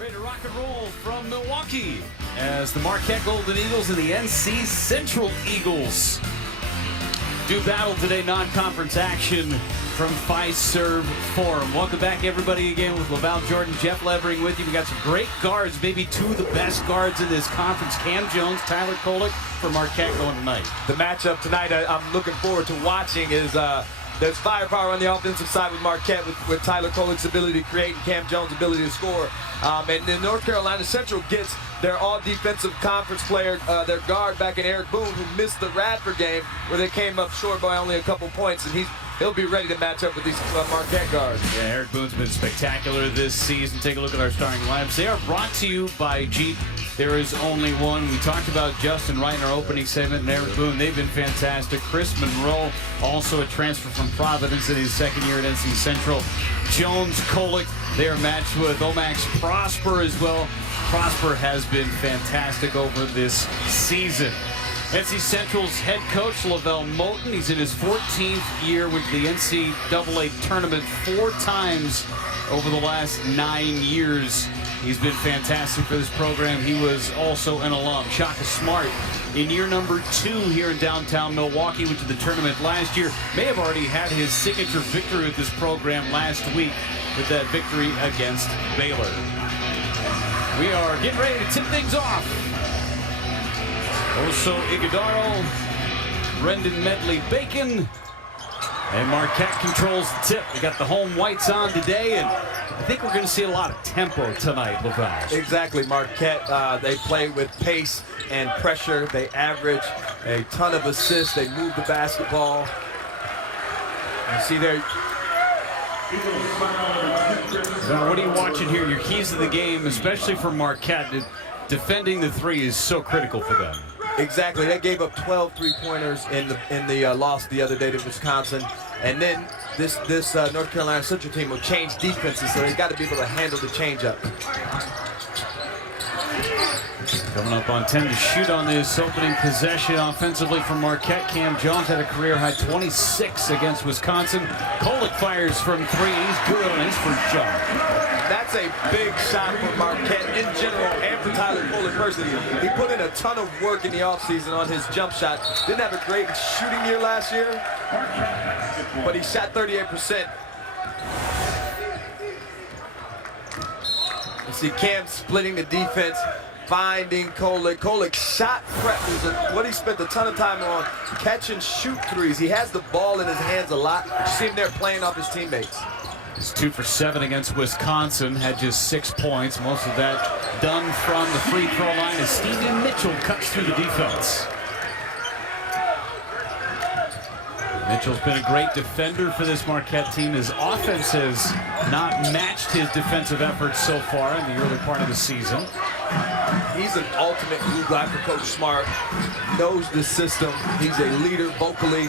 Ready to rock and roll from Milwaukee as the Marquette Golden Eagles and the NC Central Eagles do battle today. Non-conference action from Fiserv Forum. Welcome back, everybody, again with Laval Jordan, Jeff Levering with you. We got some great guards, maybe two of the best guards in this conference. Cam Jones, Tyler Kolek for Marquette going tonight. The matchup tonight I'm looking forward to watching is there's firepower on the offensive side with Marquette with Tyler Kolek's ability to create and Cam Jones' ability to score. And then North Carolina Central gets their all-defensive conference player, their guard back in Eric Boone, who missed the Radford game where they came up short by only a couple points, and he'll be ready to match up with these Marquette guards. Yeah, Eric Boone's been spectacular this season. Take a look at our starting lineups. They are brought to you by Jeep. There is only one. We talked about Justin Wright in our opening segment and Eric Boone. They've been fantastic. Chris Monroe, also a transfer from Providence in his second year at NC Central. Jones, Kolek, they are matched with Omax Prosper as well. Prosper has been fantastic over this season. NC Central's head coach, Lavelle Moten, he's in his 14th year with the NCAA tournament 4 times over the last 9 years. He's been fantastic for this program. He was also an alum. Shaka Smart in year number 2 here in downtown Milwaukee, went to the tournament last year. May have already had his signature victory with this program last week with that victory against Baylor. We are getting ready to tip things off. Oso Ighodaro, Brendan Medley-Bacon, and Marquette controls the tip. We got the home whites on today, and I think we're going to see a lot of tempo tonight, Laval. Exactly, Marquette, they play with pace and pressure. They average a ton of assists. They move the basketball. You see there. Now, what are you watching here? Your keys to the game, especially for Marquette, defending the 3 is so critical for them. Exactly. They gave up 12 three-pointers in the loss the other day to Wisconsin. And then this North Carolina Central team will change defenses, so they've got to be able to handle the changeup. Coming up on 10 to shoot on this opening possession offensively from Marquette. Cam Jones had a career-high 26 against Wisconsin. Kolek fires from 3. He's good on his first shot. That's a big shot for Marquette in general and for Tyler Kolek personally. He put in a ton of work in the offseason on his jump shot. Didn't have a great shooting year last year, but he shot 38%. You see Cam splitting the defense, finding Kolek. Kolek shot prep was what he spent a ton of time on, catch and shoot threes. He has the ball in his hands a lot. You see him there playing off his teammates. He's 2 for 7 against Wisconsin, had just 6 points. Most of that done from the free throw line as Steven Mitchell cuts through the defense. Mitchell's been a great defender for this Marquette team. His offense has not matched his defensive efforts so far in the early part of the season. He's an ultimate glue guy for Coach Smart. Knows the system. He's a leader vocally.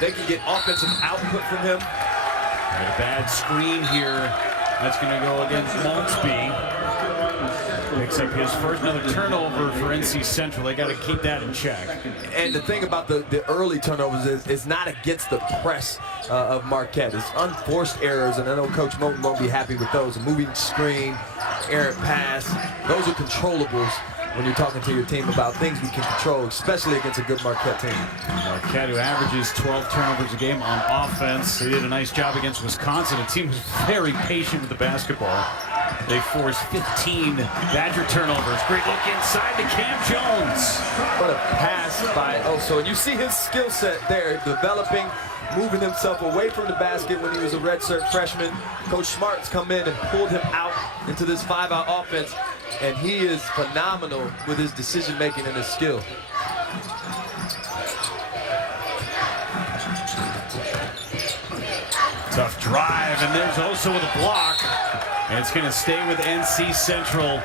They can get offensive output from him. A bad screen here. That's going to go against Malmsby. Picks up his first, another turnover for NC Central. They got to keep that in check. And the thing about the early turnovers is not against the press of Marquette. It's unforced errors, and I know Coach Moten won't be happy with those. A moving screen, errant pass, those are controllables when you're talking to your team about things we can control, especially against a good Marquette team. Marquette, who averages 12 turnovers a game on offense. They did a nice job against Wisconsin. The team was very patient with the basketball. They forced 15 Badger turnovers. Great look inside to Cam Jones. What a pass by Oso. And you see his skill set there, developing, moving himself away from the basket when he was a redshirt freshman. Coach Smart's come in and pulled him out into this 5-out offense, and he is phenomenal with his decision-making and his skill. Tough drive, and there's Oso with a block. And it's going to stay with NC Central.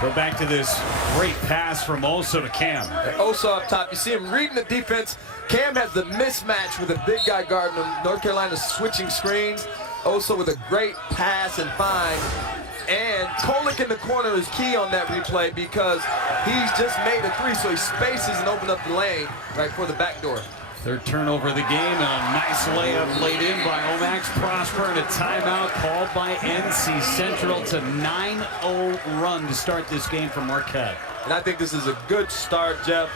Go back to this great pass from Oso to Cam. Oso up top. You see him reading the defense. Cam has the mismatch with a big guy guarding him. North Carolina switching screens. Oso with a great pass and find. And Kolek in the corner is key on that replay because he's just made a 3, so he spaces and opens up the lane right for the back door. Third turnover of the game, and a nice layup laid in by Omax Prosper, and a timeout called by NC Central. It's a 9-0 run to start this game for Marquette. And I think this is a good start, Jeff,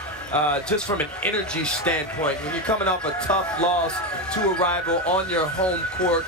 just from an energy standpoint. When you're coming off a tough loss to a rival on your home court,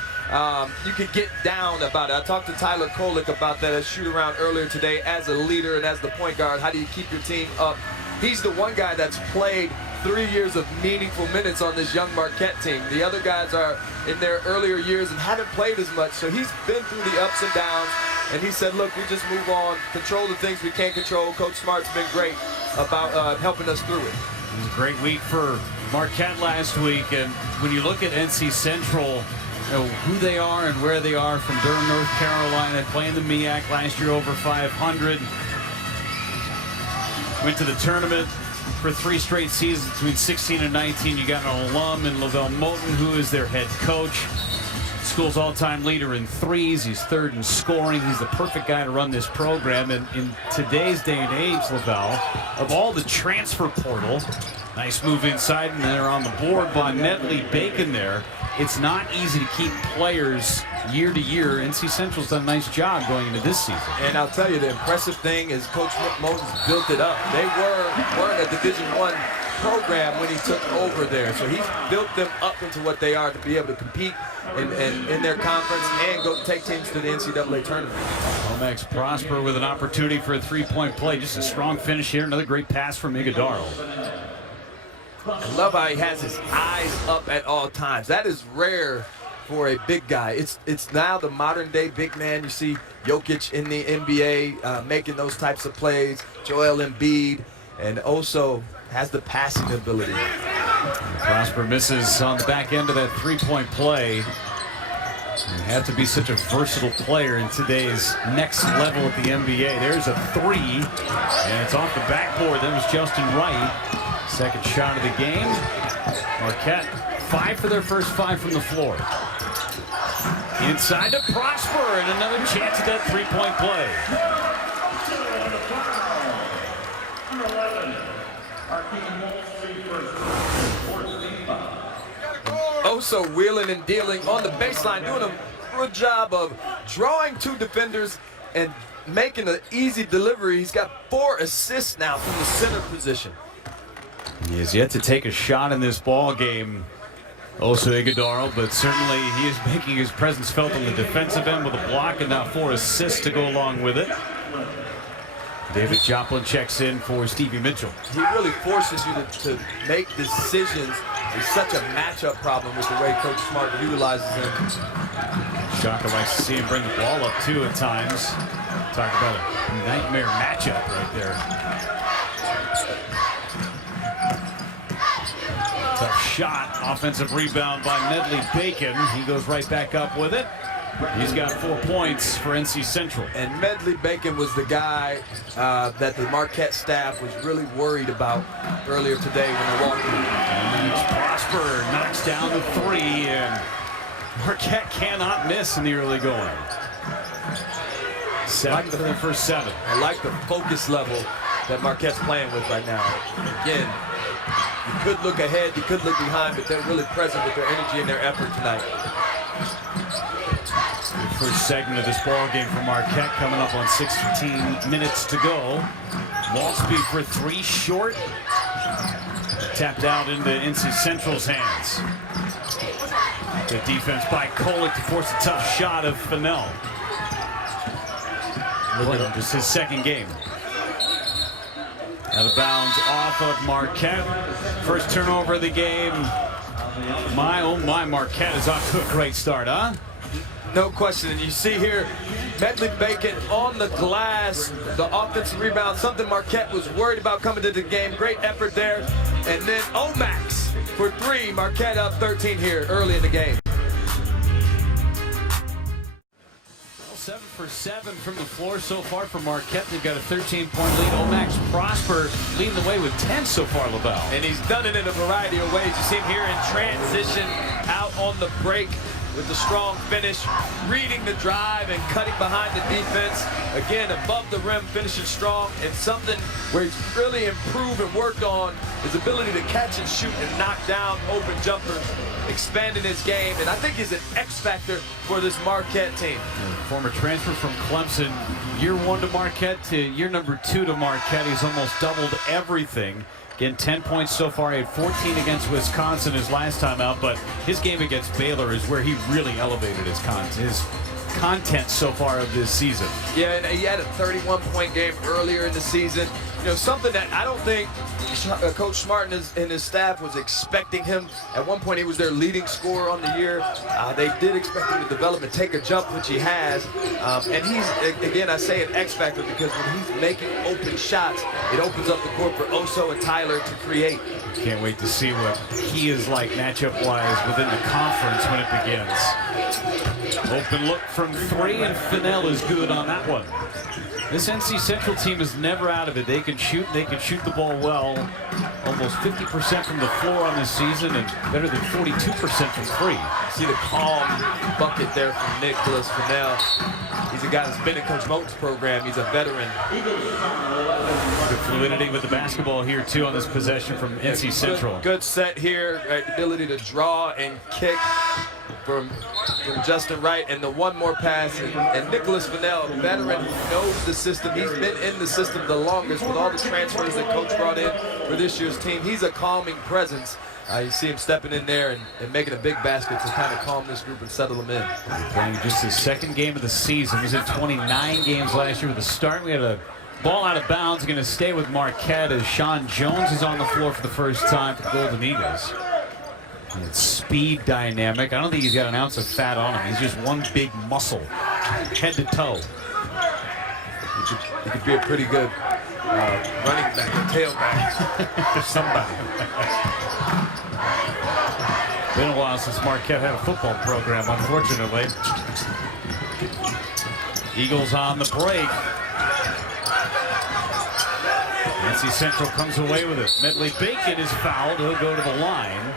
you can get down about it. I talked to Tyler Kolick about that at shoot-around earlier today. As a leader and as the point guard, how do you keep your team up? He's the one guy that's played 3 years of meaningful minutes on this young Marquette team. The other guys are in their earlier years and haven't played as much, so he's been through the ups and downs, and he said, look, we just move on, control the things we can't control. Coach Smart's been great about helping us through it. It was a great week for Marquette last week, and when you look at NC Central, you know, who they are and where they are from Durham, North Carolina, playing the MEAC last year over 500. Went to the tournament for 3 straight seasons between 16 and 19. You got an alum in Lavelle Moulton, who is their head coach. School's all-time leader in threes. He's 3rd in scoring. He's the perfect guy to run this program. And in today's day and age, Lavelle, of all the transfer portal, nice move inside, and they're on the board by Medley Bacon there. It's not easy to keep players year to year. NC Central's done a nice job going into this season. And I'll tell you, the impressive thing is Coach Moulton's built it up. They weren't a Division I program when he took over there. So he's built them up into what they are to be able to compete in their conference and go take teams to the NCAA tournament. Omax Prosper with an opportunity for a 3-point play. Just a strong finish here. Another great pass from Iguodaro. I love how he has his eyes up at all times. That is rare for a big guy. It's now the modern day big man. You see Jokic in the NBA making those types of plays. Joel Embiid, and also has the passing ability. Prosper misses on the back end of that 3-point play. You have to be such a versatile player in today's next level at the NBA. There's a 3, and it's off the backboard. That was Justin Wright. Second shot of the game. Marquette 5 for their first 5 from the floor. Inside to Prosper, and another chance at that 3-point play. Also wheeling and dealing on the baseline, doing a good job of drawing 2 defenders and making an easy delivery. He's got 4 assists now from the center position. He has yet to take a shot in this ball game, also Iguodaro, but certainly he is making his presence felt on the defensive end with a block and now 4 assists to go along with it. David Joplin checks in for Stevie Mitchell. He really forces you to make decisions. It's such a matchup problem with the way Coach Smart utilizes him. Shaka likes to see him bring the ball up too at times. Talk about a nightmare matchup right there. Tough shot, offensive rebound by Medley Bacon. He goes right back up with it. He's got 4 points for NC Central. And Medley Bacon was the guy that the Marquette staff was really worried about earlier today when they walked in. And Prosper knocks down the 3, and Marquette cannot miss in the early going. 7 for the first 7. I like the focus level that Marquette's playing with right now. Again, you could look ahead, you could look behind, but they're really present with their energy and their effort tonight. The first segment of this ball game for Marquette coming up on 16 minutes to go. Ball speed for 3 short. Tapped out into NC Central's hands. Good defense by Kolick to force a tough shot of Fennell. Just his 2nd game. Out of bounds off of Marquette. First turnover of the game. My, oh my, Marquette is off to a great start, huh? No question. And you see here, Medley Bacon on the glass, the offensive rebound, something Marquette was worried about coming to the game. Great effort there. And then Omax for 3. Marquette up 13 here early in the game. 7 for 7 from the floor so far for Marquette. They've got a 13-point lead. Omax Prosper leading the way with 10 so far, Lavelle. And he's done it in a variety of ways. You see him here in transition, out on the break. with the strong finish, reading the drive and cutting behind the defense. Again, above the rim, finishing strong, and something where he's really improved and worked on his ability to catch and shoot and knock down open jumpers, expanding his game, and I think he's an X factor for this Marquette team. Former transfer from Clemson, year 1 to Marquette to year number 2 to Marquette. He's almost doubled everything. Again, 10 points so far. He had 14 against Wisconsin his last time out, but his game against Baylor is where he really elevated his content so far of this season. Yeah, and he had a 31-point game earlier in the season. You know, something that I don't think Coach Smart and his staff was expecting him. At one point, he was their leading scorer on the year. They did expect him to develop and take a jump, which he has. And he's, again, I say an X factor because when he's making open shots, it opens up the court for Oso and Tyler to create. Can't wait to see what he is like matchup-wise within the conference when it begins. Open look from 3, and Fennell is good on that one. This NC Central team is never out of it. They can shoot the ball well. Almost 50% from the floor on this season and better than 42% from 3. See the calm bucket there from Nicholas Fennell. He's a guy that's been in Coach Moten's program. He's a veteran. Good fluidity with the basketball here, too, on this possession from NC Central. Good set here, right? Ability to draw and kick from Justin Wright, and the one more pass, and Nicholas Fennell, a veteran who knows the system. He's been in the system the longest with all the transfers that Coach brought in for this year's team. He's a calming presence. You see him stepping in there and making a big basket to kind of calm this group and settle them in. Playing just his second game of the season. He was in 29 games last year with a start. We had a ball out of bounds, going to stay with Marquette as Sean Jones is on the floor for the first time for the Golden Eagles. It's speed dynamic. I don't think he's got an ounce of fat on him. He's just one big muscle, head to toe. He could be a pretty good running back or tailback for somebody. Been a while since Marquette had a football program, unfortunately. Eagles on the break. NC Central comes away with it. Medley Bacon is fouled. He'll go to the line.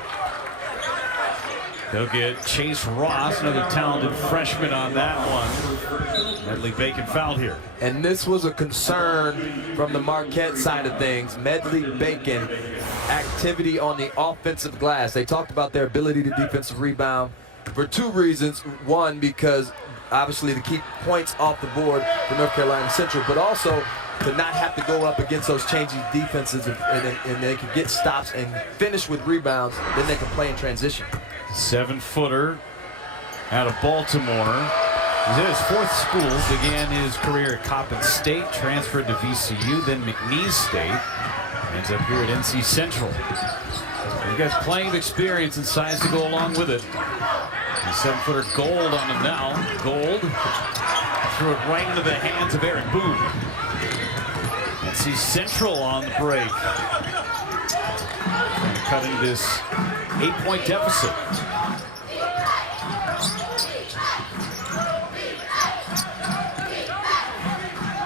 They'll get Chase Ross, another talented freshman on that one. Medley Bacon fouled here. And this was a concern from the Marquette side of things. Medley Bacon, activity on the offensive glass. They talked about their ability to defensive rebound for 2 reasons. One, because obviously to keep points off the board for North Carolina Central, but also to not have to go up against those changing defenses and they can get stops and finish with rebounds, then they can play in transition. 7-footer out of Baltimore. He's in his 4th school. Began his career at Coppin State, transferred to VCU, then McNeese State. Ends up here at NC Central. He's got plenty of experience and size to go along with it. The 7-footer Gold on him now. Gold threw it right into the hands of Eric Boone. NC Central on the break. Trying to cut into this 8-point deficit.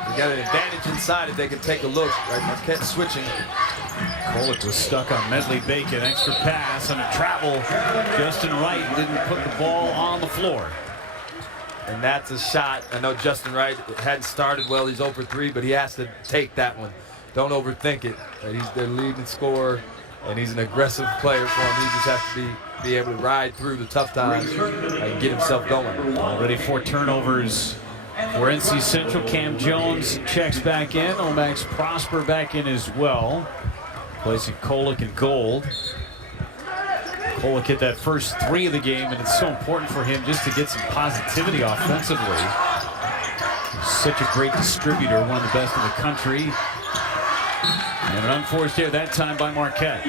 They got an advantage inside if they can take a look. Right, Marquette switching. Kolek was stuck on Medley Bacon. Extra pass on a travel. Justin Wright didn't put the ball on the floor. And that's a shot. I know Justin Wright hadn't started well. He's 0 for 3, but he has to take that one. Don't overthink it. He's their leading scorer, and he's an aggressive player for him. He just has to be able to ride through the tough times and get himself going. Already 4 turnovers for NC Central. Cam Jones checks back in. Omax Prosper back in as well. Placing Kolek and Gold. Kolek hit that first 3 of the game, and it's so important for him just to get some positivity offensively. He's such a great distributor, one of the best in the country. And an unforced error that time by Marquette.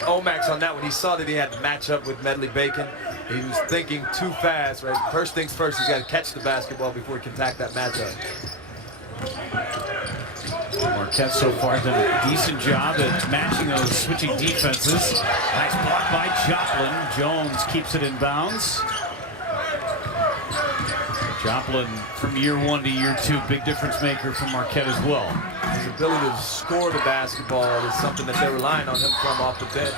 Omax on that one, he saw that he had to match up with Medley Bacon. He was thinking too fast, right? First things first, he's got to catch the basketball before he can attack that matchup. Marquette so far has done a decent job at matching those switching defenses. Nice block by Joplin. Jones keeps it in bounds. Joplin from year 1 to year 2, big difference maker for Marquette as well. His ability to score the basketball is something that they're relying on him from off the bench.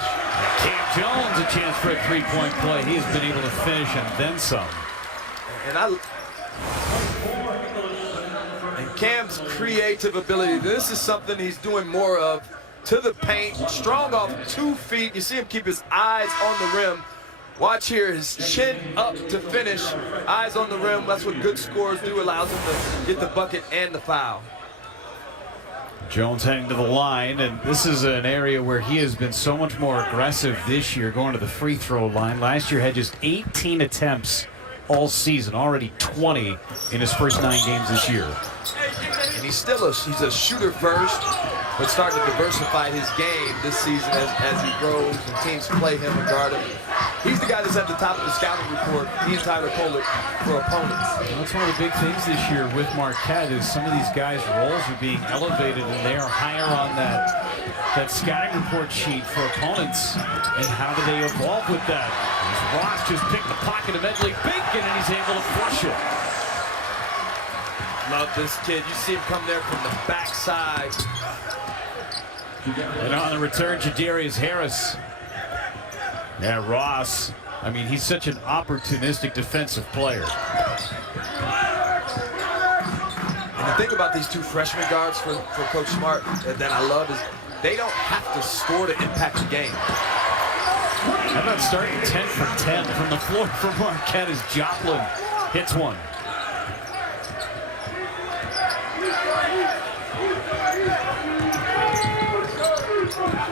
Cam Jones, a chance for a three-point play. He has been able to finish and then some. And Cam's creative ability, this is something he's doing more of to the paint, strong off 2 feet. You see him keep his eyes on the rim. Watch here, his chin up to finish, eyes on the rim. That's what good scorers do, allows him to get the bucket and the foul. Jones heading to the line, and this is an area where he has been so much more aggressive this year, going to the free throw line. Last year had just 18 attempts all season, already 20 in his first 9 games this year. And he's a shooter first, but starting to diversify his game this season as he grows and teams play him and guard him. He's the guy that's at the top of the scouting report, he and Tyler Kolek, for opponents. And that's one of the big things this year with Marquette is some of these guys' roles are being elevated and they are higher on that scouting report sheet for opponents. And how do they evolve with that? Ross just picked the pocket of Edley Bacon and he's able to flush it. Love this kid. You see him come there from the backside. And on the return, Jadarius Harris. Yeah, Ross. I mean, he's such an opportunistic defensive player. And the thing about these 2 freshman guards for Coach Smart that I love is they don't have to score to impact the game. How about starting 10 for 10 from the floor for Marquette as Joplin hits one.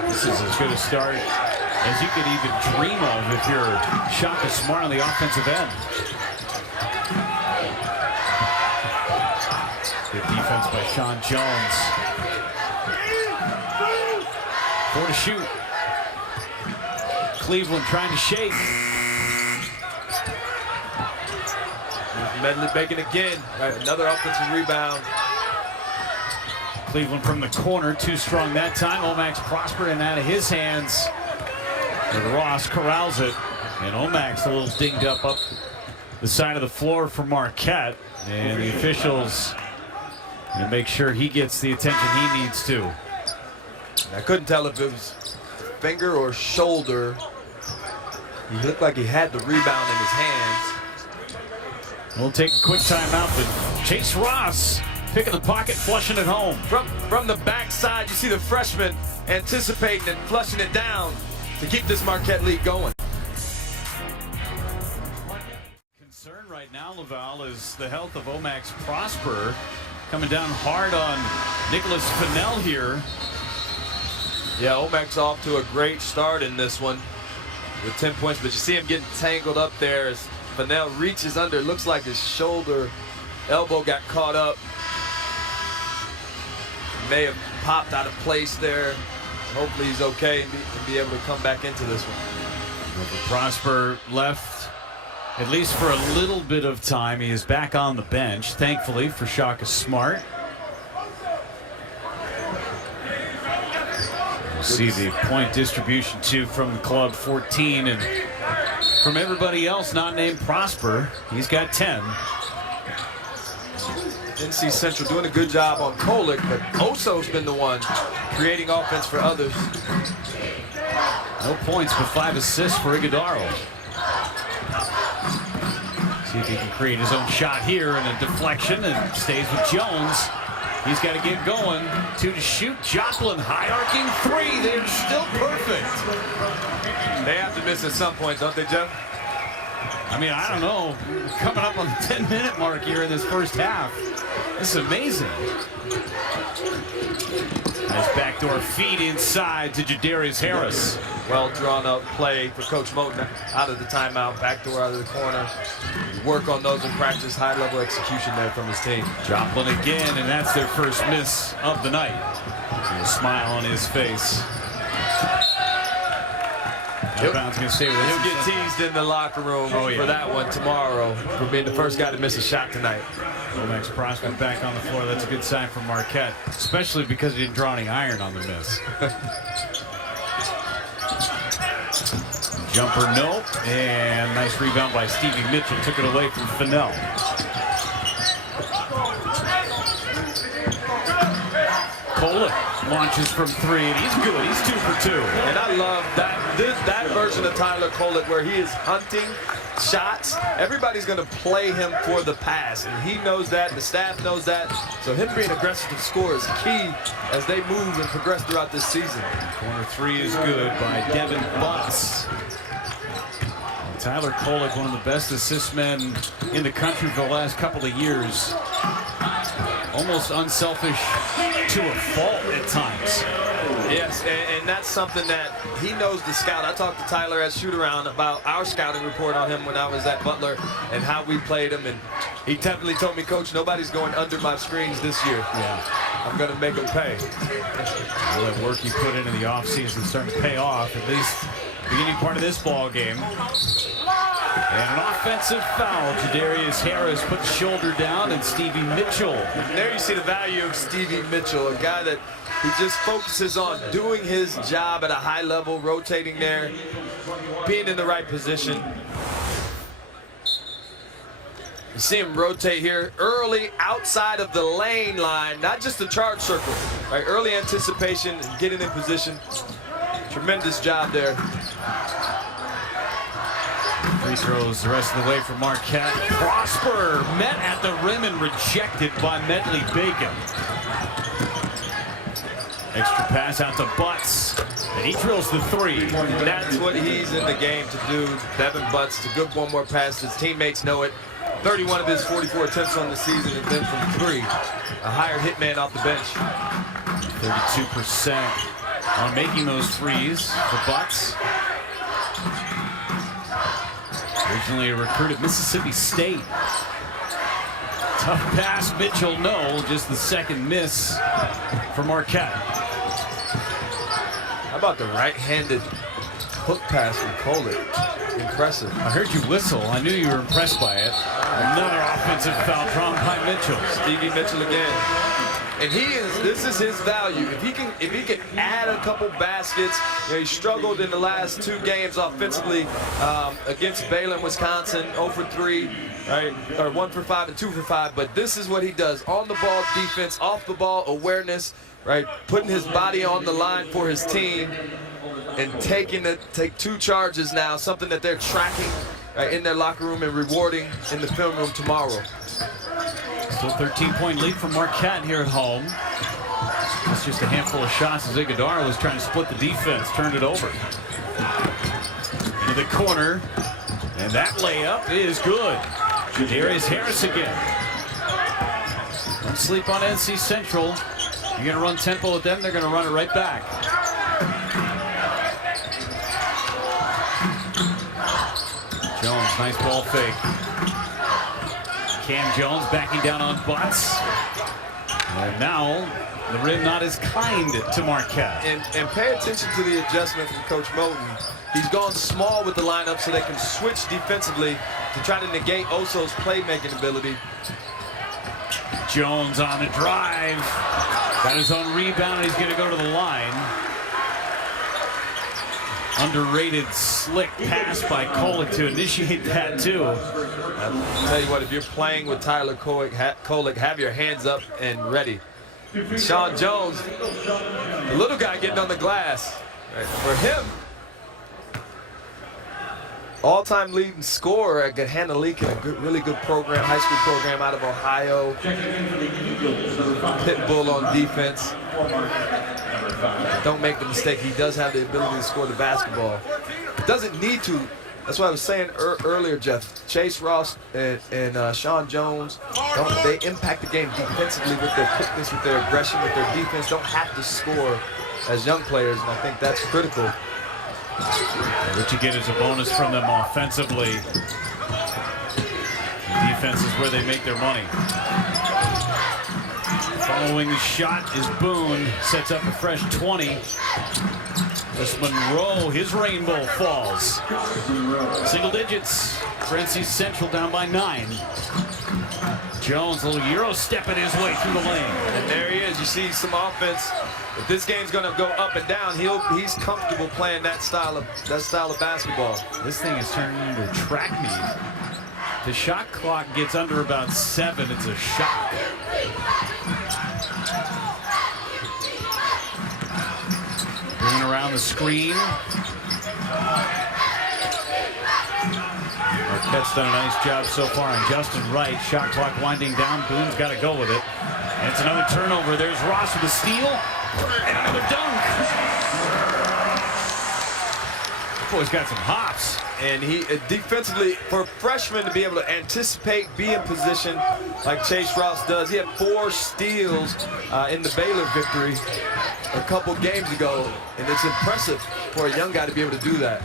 This is as good a start as you could even dream of if you're Shaka Smart on the offensive end. Good defense by Sean Jones. 4 to shoot. Cleveland trying to shake. Medley Bacon again. Right, another offensive rebound. Cleveland from the corner, too strong that time. Omax Prosper and out of his hands. And Ross corrals it. And Omax a little dinged up the side of the floor for Marquette. And the officials going to make sure he gets the attention he needs to. I couldn't tell if it was finger or shoulder. He looked like he had the rebound in his hands. We'll take a quick timeout, but Chase Ross picking the pocket, flushing it home. From the backside, you see the freshman anticipating and flushing it down to keep this Marquette lead going. Concern right now, Laval, is the health of Omax Prosper. Coming down hard on Nicholas Fennell here. Yeah, Omax off to a great start in this one with 10 points, but you see him getting tangled up there as Fennell reaches under. It looks like his shoulder, elbow got caught up. May have popped out of place there. Hopefully he's okay and be able to come back into this one. Prosper left at least for a little bit of time. He is back on the bench, thankfully, for Shaka Smart. We'll see the point distribution, too, from the club, 14. And from everybody else not named Prosper, he's got 10. NC Central doing a good job on Kolek, but Oso's been the one creating offense for others. No points, but 5 assists for Iguodaro. See if he can create his own shot here, and a deflection, and stays with Jones. He's got to get going. 2 to shoot. Joplin high-arcing 3. They're still perfect. They have to miss at some point, don't they, Jeff? I mean, I don't know. Coming up on the 10-minute mark here in this first half. This is amazing. Nice backdoor feed inside to Jadarius Harris. Well drawn up play for Coach Moten out of the timeout, backdoor out of the corner. Work on those in practice, high level execution there from his team. Joplin again, and that's their first miss of the night. A smile on his face. He'll get teased in the locker room for that one tomorrow for being the first guy to miss a shot tonight. Omax Prosper back on the floor. That's a good sign for Marquette, especially because he didn't draw any iron on the miss. Jumper, nope. And nice rebound by Stevie Mitchell. Took it away from Fennell. launches from three, and he's good. He's 2 for 2. And I love that version of Tyler Kolek where he is hunting shots. Everybody's going to play him for the pass, and he knows that. The staff knows that. So him being aggressive to score is key as they move and progress throughout this season. Corner three is good by Devin Butts. Tyler Kolek, one of the best assist men in the country for the last couple of years. Almost unselfish to a fault at times. Yes, and that's something that he knows to scout. I talked to Tyler at shoot-around about our scouting report on him when I was at Butler and how we played him. And he definitely told me, Coach, nobody's going under my screens this year. Yeah. I'm going to make them pay. All that work you put into the offseason starting to pay off, at least beginning part of this ball game. And an offensive foul. Jadarius Harris put the shoulder down, and Stevie Mitchell. There you see the value of Stevie Mitchell, a guy that he just focuses on doing his job at a high level, rotating there, being in the right position. You see him rotate here early outside of the lane line, not just the charge circle, right? Early anticipation and getting in position. Tremendous job there. Free throws the rest of the way for Marquette. Prosper met at the rim and rejected by Medley Bacon. Extra pass out to Butts, and he drills the three. That's what he's in the game to do. Devin Butts, it's a good one more pass. His teammates know it. 31 of his 44 attempts on the season have been from three. A hired hitman off the bench. 32% on making those threes for Butts. Originally a recruit at Mississippi State. Tough pass, Mitchell, no, just the second miss for Marquette. How about the right-handed hook pass from Kolek? Impressive. I heard you whistle. I knew you were impressed by it. Another offensive foul drawn by Mitchell. Stevie Mitchell again. And this is his value. If he can add a couple baskets, you know, he struggled in the last two games offensively against Baylor and Wisconsin, 0 for 3, right? Or 1 for 5 and 2 for 5. But this is what he does: on the ball defense, off the ball awareness, right? Putting his body on the line for his team and take two charges now, something that they're tracking right, in their locker room and rewarding in the film room tomorrow. Still 13-point lead for Marquette here at home. It's just a handful of shots as Iguodala was trying to split the defense, turned it over. Into the corner, and that layup is good. Jadarius Harris again. Don't sleep on NC Central. You're going to run tempo with them, they're going to run it right back. Jones, nice ball fake. Cam Jones backing down on Butts. And now the rim not as kind to Marquette. And pay attention to the adjustment from Coach Moten. He's gone small with the lineup so they can switch defensively to try to negate Oso's playmaking ability. Jones on the drive. Got his own rebound, and he's going to go to the line. Underrated slick pass by Kolek to initiate that too. I'll tell you what, if you're playing with Tyler Kolek, have your hands up and ready. Sean Jones, the little guy getting on the glass. Right. For him, all-time leading scorer at Gahanna Leak in a really good program, high school program out of Ohio. Pitbull on defense. Don't make the mistake, he does have the ability to score the basketball. Doesn't need to. That's what I was saying earlier, Jeff. Chase Ross and Sean Jones, they impact the game defensively with their quickness, with their aggression, with their defense. Don't have to score as young players, and I think that's critical. What you get is a bonus from them offensively. Defense is where they make their money. Following the shot is Boone. Sets up a fresh 20. This Monroe, his rainbow falls. Single digits. For NC Central down by 9. Jones, a little Euro stepping his way through the lane. And there he is. You see some offense. If this game's going to go up and down, he's comfortable playing that style of basketball. This thing is turning into track meet. The shot clock gets under about 7. It's a shot. on the screen. Marquette's done a nice job so far on Justin Wright. Shot clock winding down. Boone's got to go with it. And it's another turnover. There's Ross with a steal. And another dunk. Boy's got some hops. And he defensively, for a freshman to be able to anticipate, be in position like Chase Ross does. He had 4 steals in the Baylor victory a couple games ago, and it's impressive for a young guy to be able to do that.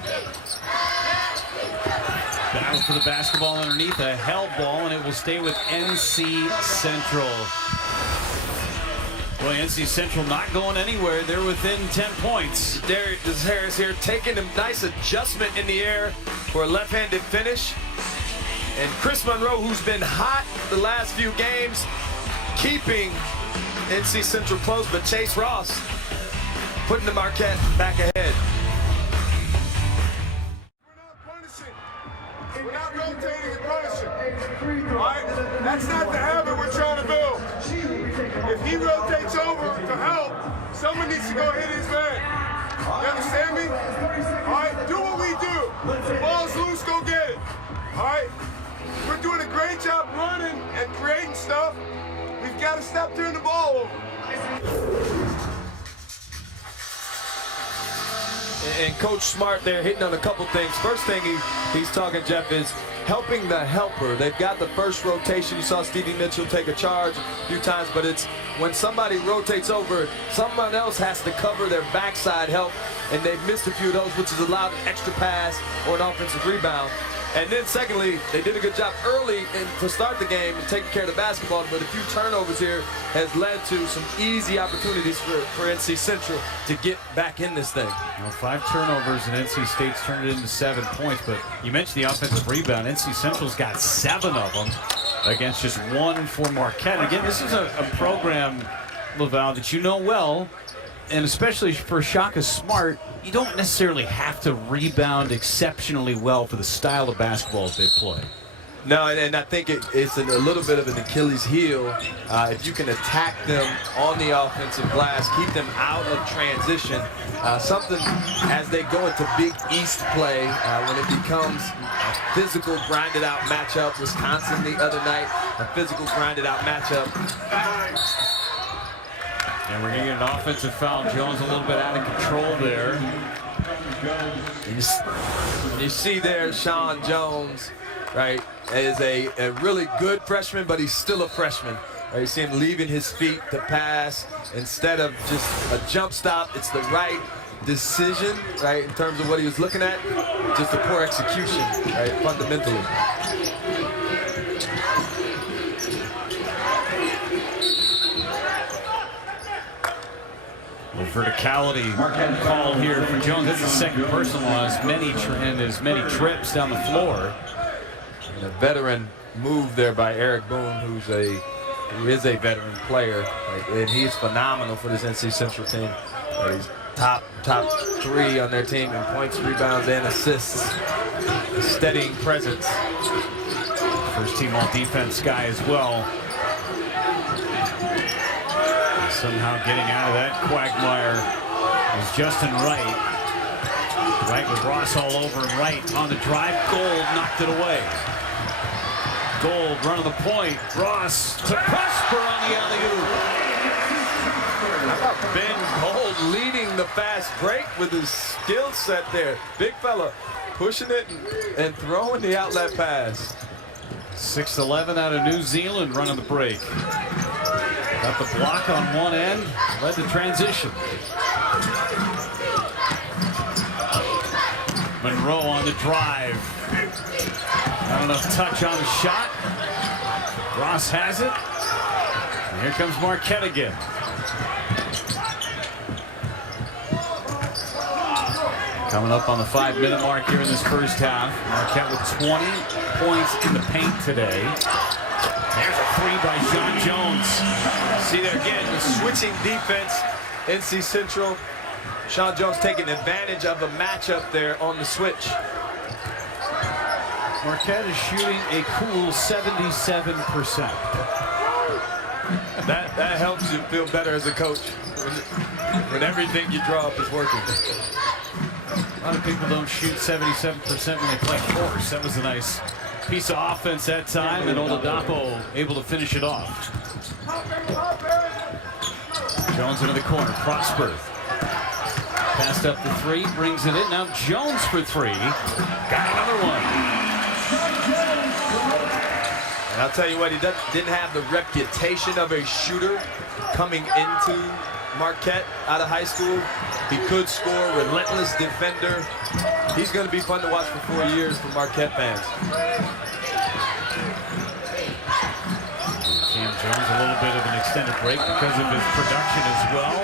Battle for the basketball underneath, a held ball, and it will stay with NC Central. Boy, NC Central not going anywhere. They're within 10 points. Darius Harris here taking a nice adjustment in the air for a left-handed finish. And Chris Monroe, who's been hot the last few games, keeping NC Central close, but Chase Ross putting the Marquette back ahead. We're not rotating and punishing. All right? That's not the habit we're trying to build. If he rotates over to help, someone needs to go hit his man. You understand me? All right? Do what we do. The ball's loose, go get it. All right? We're doing a great job running and creating stuff. We've got to stop turning the ball over. And Coach Smart there hitting on a couple things. First thing he's talking, Jeff, is helping the helper. They've got the first rotation. You saw Stevie Mitchell take a charge a few times, but it's when somebody rotates over, someone else has to cover their backside help, and they've missed a few of those, which has allowed an extra pass or an offensive rebound. And then secondly, they did a good job early to start the game and taking care of the basketball, but a few turnovers here has led to some easy opportunities for NC Central to get back in this thing. Well, 5 turnovers and NC State's turned it into 7 points, but you mentioned the offensive rebound. NC Central's got 7 of them against just 1 for Marquette. Again, this is a program, LaValle, that you know well, and especially for Shaka Smart, you don't necessarily have to rebound exceptionally well for the style of basketball that they play. No, and I think it's a little bit of an Achilles heel. If you can attack them on the offensive glass, keep them out of transition, something as they go into Big East play, when it becomes a physical grinded out matchup. Wisconsin the other night, a physical grinded out matchup. And we're going to get an offensive foul. Jones a little bit out of control there. And you see there Sean Jones, right, is a really good freshman, but he's still a freshman. Right, you see him leaving his feet to pass instead of just a jump stop. It's the right decision, right, in terms of what he was looking at. Just a poor execution, right, fundamentally. Verticality call here for Jones. That's the second personal on as many trips down the floor. And a veteran move there by Eric Boone, who is a veteran player, right? And he's phenomenal for this NC Central team. He's top 3 on their team in points, rebounds, and assists. A steadying presence. First team all defense guy as well. Somehow getting out of that quagmire is Justin Wright. Wright with Ross all over him. Wright on the drive. Gold knocked it away. Gold running the point. Ross to Prosper on the alley-oop. How about Ben Gold leading the fast break with his skill set there? Big fella pushing it and throwing the outlet pass. 6'11" out of New Zealand running the break. Got the block on one end, led the transition. Monroe on the drive. Not enough touch on the shot. Ross has it. And here comes Marquette again. Coming up on the 5-minute mark here in this first half. Marquette with 20 points in the paint today. There's a 3 by Sean Jones. See there again, the switching defense, NC Central. Sean Jones taking advantage of a matchup there on the switch. Marquette is shooting a cool 77%. That helps you feel better as a coach. when everything you draw up is working. A lot of people don't shoot 77% when they play force. That was a nice piece of offense that time, and Oladapo able to finish it off. Jones into the corner. Prosper. Passed up the three, brings it in. Now Jones for three. Got another one. And I'll tell you what, he didn't have the reputation of a shooter coming into Marquette out of high school. He could score, relentless defender. He's going to be fun to watch for 4 years for Marquette fans. Cam Jones a little bit of an extended break because of his production as well.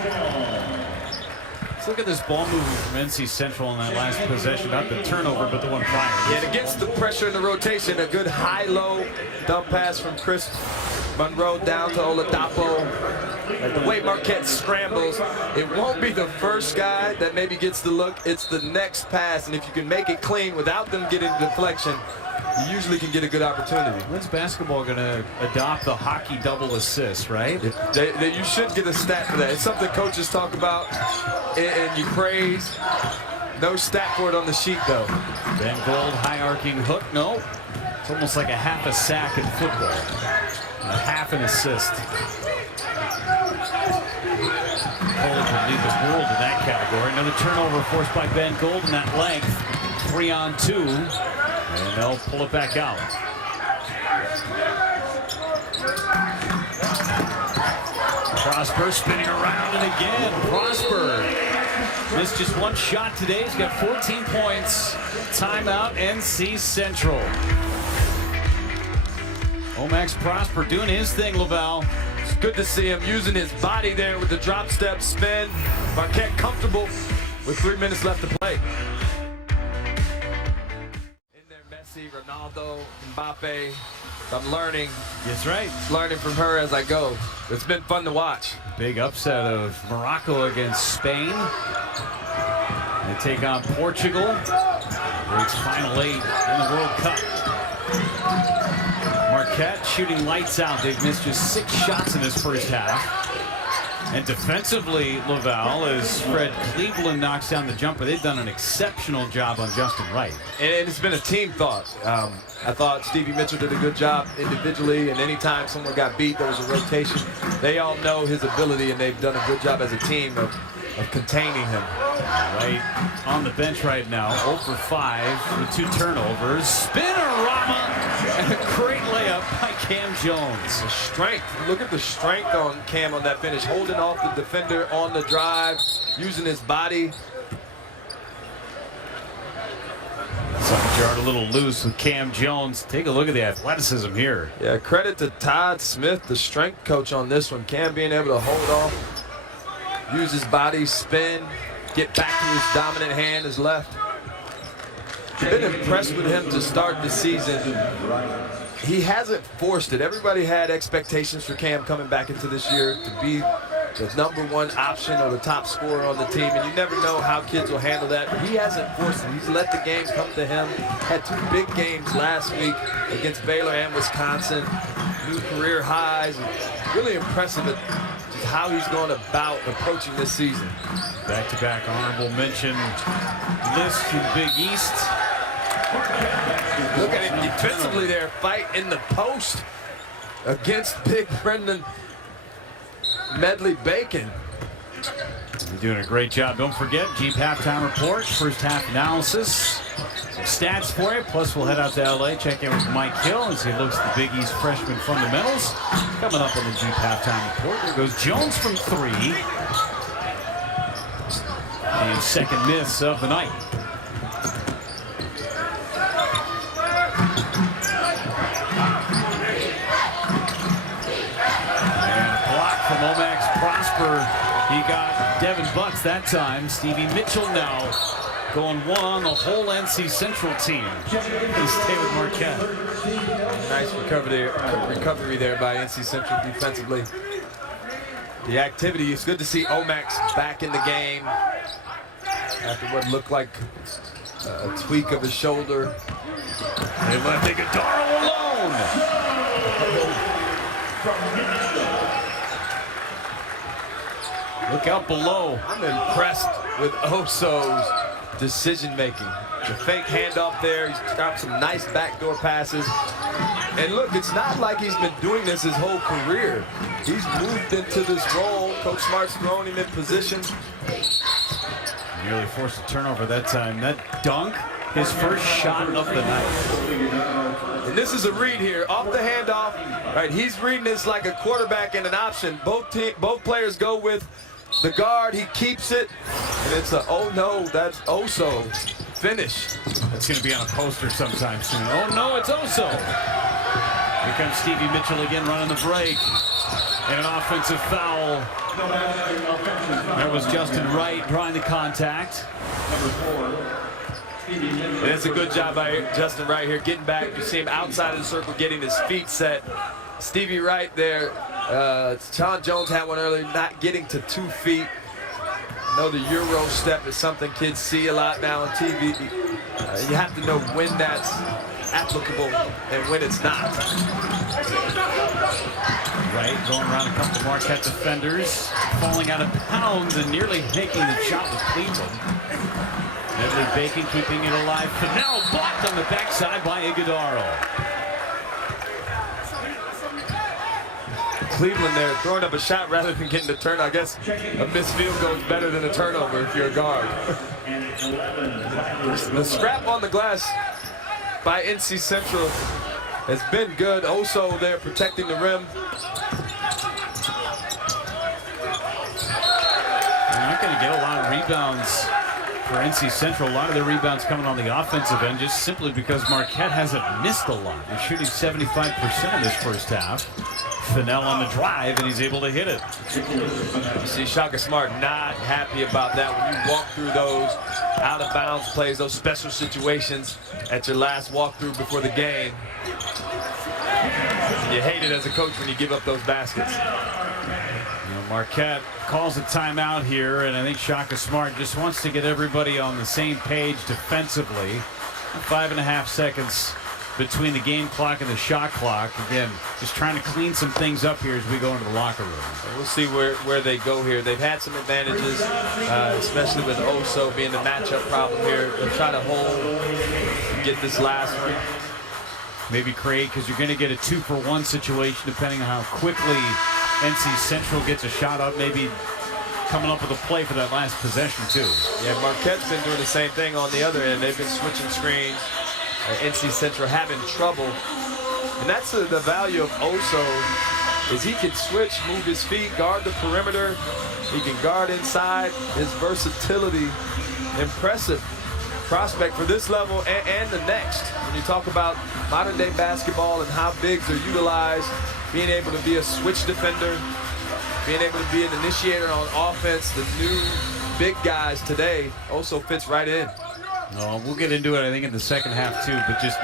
Let's look at this ball movement from NC Central in that last possession. Not the turnover, but the one prior. Yeah, against the pressure in the rotation, a good high-low dump pass from Chris Monroe down to Oladapo. And the way Marquette scrambles, it won't be the first guy that maybe gets the look. It's the next pass, and if you can make it clean without them getting deflection, you usually can get a good opportunity. When's basketball going to adopt the hockey double assist, right? You should get a stat for that. It's something coaches talk about and you praise. No stat for it on the sheet, though. Ben Gold, high arcing hook. No. It's almost like a half a sack in football. A half an assist. Gold would lead the world in that category. Another turnover forced by Ben Gold in that length. 3-on-2. And they'll pull it back out. Prosper spinning around and again. Prosper missed just one shot today. He's got 14 points. Timeout, NC Central. Omax Prosper doing his thing, Laval. It's good to see him using his body there with the drop step spin. Marquette comfortable with 3 minutes left to play. In there, Messi, Ronaldo, Mbappe. I'm learning. That's right. Learning from her as I go. It's been fun to watch. Big upset of Morocco against Spain. They take on Portugal. Reach final 8 in the World Cup. Marquette shooting lights out. They've missed just 6 shots in this first half. And defensively, Laval, as Fred Cleveland knocks down the jumper, they've done an exceptional job on Justin Wright. And it's been a team thought. I thought Stevie Mitchell did a good job individually, and anytime someone got beat, there was a rotation. They all know his ability, and they've done a good job as a team of containing him. Right on the bench right now, 0 for 5 with 2 turnovers. Spin-a-rama and a great layup by Cam Jones. The strength, look at the strength on Cam on that finish, holding off the defender on the drive, using his body. Yard a little loose with Cam Jones. Take a look at the athleticism here. Yeah, credit to Todd Smith, the strength coach on this one. Cam being able to hold off, use his body, spin, get back to his dominant hand, his left. Been impressed with him to start the season. He hasn't forced it. Everybody had expectations for Cam coming back into this year to be the #1 option or the top scorer on the team, and you never know how kids will handle that. But he hasn't forced it. He's let the games come to him. Had 2 big games last week against Baylor and Wisconsin. New career highs. Really impressive at just how he's going about approaching this season. Back-to-back honorable mention list to Big East. Look at him defensively there, fight in the post against big Brendan Medley Bacon. You're doing a great job. Don't forget, Jeep halftime report, first half analysis, some stats for you. Plus, we'll head out to LA, check in with Mike Hill as he looks at the Big East freshman fundamentals. Coming up on the Jeep halftime report. There goes Jones from 3. And second miss of the night. Omax Prosper, he got Devin Butts that time. Stevie Mitchell now going 1 on the whole NC Central team. They stay with Marquette. Nice recovery there by NC Central defensively. The activity, it's good to see Omax back in the game after what looked like a tweak of his shoulder. They left Iguodaro alone. Look out below. I'm impressed with Oso's decision making. The fake handoff there. He's got some nice backdoor passes. And look, it's not like he's been doing this his whole career. He's moved into this role. Coach Smart's thrown him in position. Nearly forced a turnover that time. That dunk, his first shot of the night. And this is a read here, off the handoff. Right, he's reading this like a quarterback and an option. Both players go with the guard. He keeps it, and it's a, oh no, that's Oso. Finish. That's going to be on a poster sometime soon. Oh no, it's Oso. Here comes Stevie Mitchell again running the break. And an offensive foul. That was Justin Wright drawing the contact. And it's a good job by Justin Wright here, getting back. You see him outside of the circle, getting his feet set. Stevie Wright there. John Jones had one earlier, not getting to 2 feet. I know the Euro step is something kids see a lot now on TV. You have to know when that's applicable and when it's not. Right, going around a couple of Marquette defenders, falling out of bounds and nearly making the shot with Cleveland. Medley Bacon keeping it alive. Fennell blocked on the backside by Iguodaro. Cleveland there throwing up a shot rather than getting the turn. I guess a missed field goal is better than a turnover if you're a guard. The scrap on the glass by NC Central has been good. Oso there protecting the rim. They're not going to get a lot of rebounds for NC Central. A lot of their rebounds coming on the offensive end just simply because Marquette hasn't missed a lot. They're shooting 75% in this first half. Fennell on the drive, and he's able to hit it. You see Shaka Smart not happy about that. When you walk through those out-of-bounds plays, those special situations at your last walkthrough before the game, you hate it as a coach when you give up those baskets. You know, Marquette calls a timeout here, and I think Shaka Smart just wants to get everybody on the same page defensively. 5.5 seconds between the game clock and the shot clock. Again, just trying to clean some things up here as we go into the locker room. We'll see where they go here. They've had some advantages, especially with Oso being the matchup problem here. They'll try to hold and get this last one. Maybe create, because you're going to get a 2-for-1 situation depending on how quickly NC Central gets a shot up. Maybe coming up with a play for that last possession too. Yeah, Marquette's been doing the same thing on the other end. They've been switching screens. NC Central having trouble, and that's the value of Oso, is he can switch, move his feet, guard the perimeter, he can guard inside. His versatility, impressive prospect for this level and the next. When you talk about modern day basketball and how bigs are utilized, being able to be a switch defender, being able to be an initiator on offense, the new big guys today, Oso fits right in. No, we'll get into it, I think, in the second half, too. But just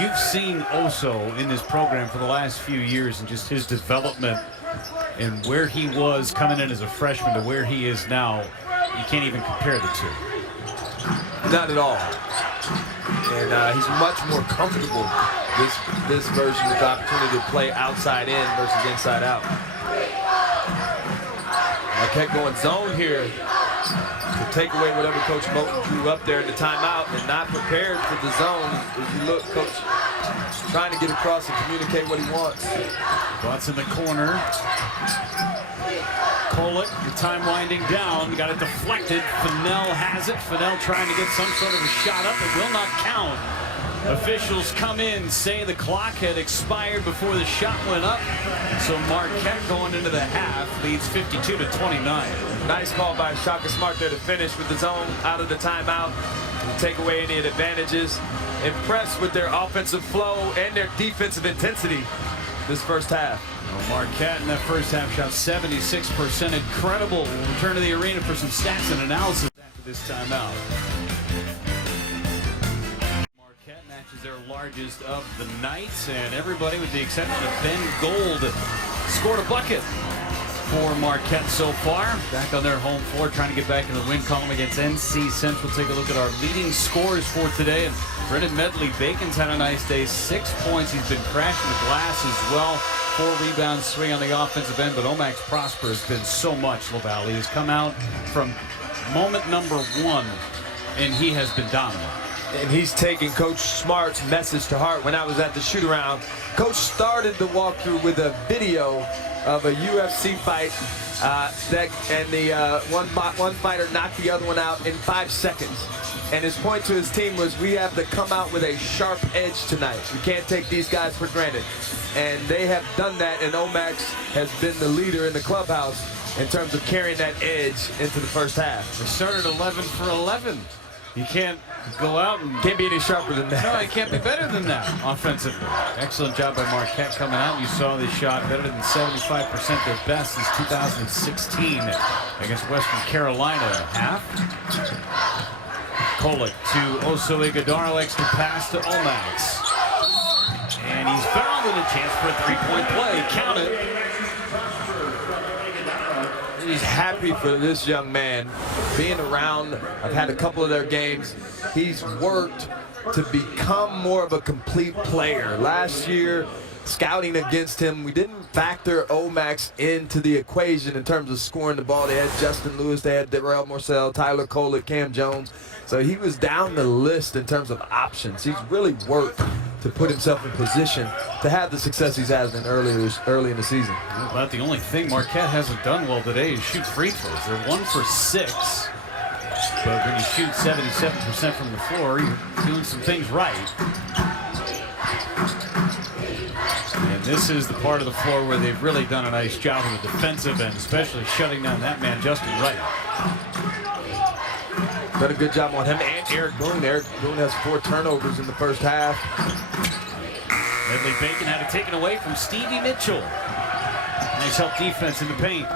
you've seen Oso in this program for the last few years, and just his development and where he was coming in as a freshman to where he is now. You can't even compare the two. Not at all. And he's much more comfortable this version with the opportunity to play outside in versus inside out. Marquette going zone here to take away whatever Coach Moulton drew up there in the timeout, and not prepared for the zone. As you look, Coach trying to get across and communicate what he wants. Butts in the corner. Kolek, the time winding down, got it deflected. Fennell has it. Fennell trying to get some sort of a shot up. It will not count. Officials come in, say the clock had expired before the shot went up. So Marquette going into the half leads 52-29. Nice call by Shaka Smart there to finish with the zone out of the timeout and take away any advantages. Impressed with their offensive flow and their defensive intensity this first half. Well, Marquette in that first half shot 76%. Incredible. We'll return to the arena for some stats and analysis after this timeout. Marquette matches their largest of the night, and everybody with the exception of Ben Gold scored a bucket for Marquette so far. Back on their home floor, trying to get back in the win column against NC Central. Take a look at our leading scorers for today. And Brendan Medley Bacon's had a nice day. 6 points. He's been crashing the glass as well. 4 rebounds, 3 on the offensive end, but Omax Prosper has been so much, LaValle. He has come out from moment number 1, and he has been dominant. And he's taking Coach Smart's message to heart. When I was at the shoot-around, Coach started the walkthrough with a video of a UFC fight and the one fighter knocked the other one out in 5 seconds. And his point to his team was, we have to come out with a sharp edge tonight. We can't take these guys for granted. And they have done that, and Omax has been the leader in the clubhouse in terms of carrying that edge into the first half. They started 11 for 11. You can't go out and... Can't be any sharper than that. No, he can't be better than that offensively. Excellent job by Marquette coming out. You saw they shot better than 75%, their best since 2016 against Western Carolina. Half. Kolek to Oso Ighodaro, extra pass to Omax. And he's fouled with a chance for a 3-point play. Count it. He's happy for this young man being around. I've had a couple of their games. He's worked to become more of a complete player. Last year, scouting against him, we didn't factor Omax into the equation in terms of scoring the ball. They had Justin Lewis, they had Darrell Morcell, Tyler Kolek, Cam Jones. So he was down the list in terms of options. He's really worked to put himself in position to have the success he's had in early in the season. About the only thing Marquette hasn't done well today is shoot free throws. They're 1 for 6. But when you shoot 77% from the floor, you're doing some things right. And this is the part of the floor where they've really done a nice job on the defensive end, especially shutting down that man, Justin Wright. Done a good job on him and Eric Boone. Eric Boone has 4 turnovers in the first half. Medley Bacon had it taken away from Stevie Mitchell. Nice help defense in the paint.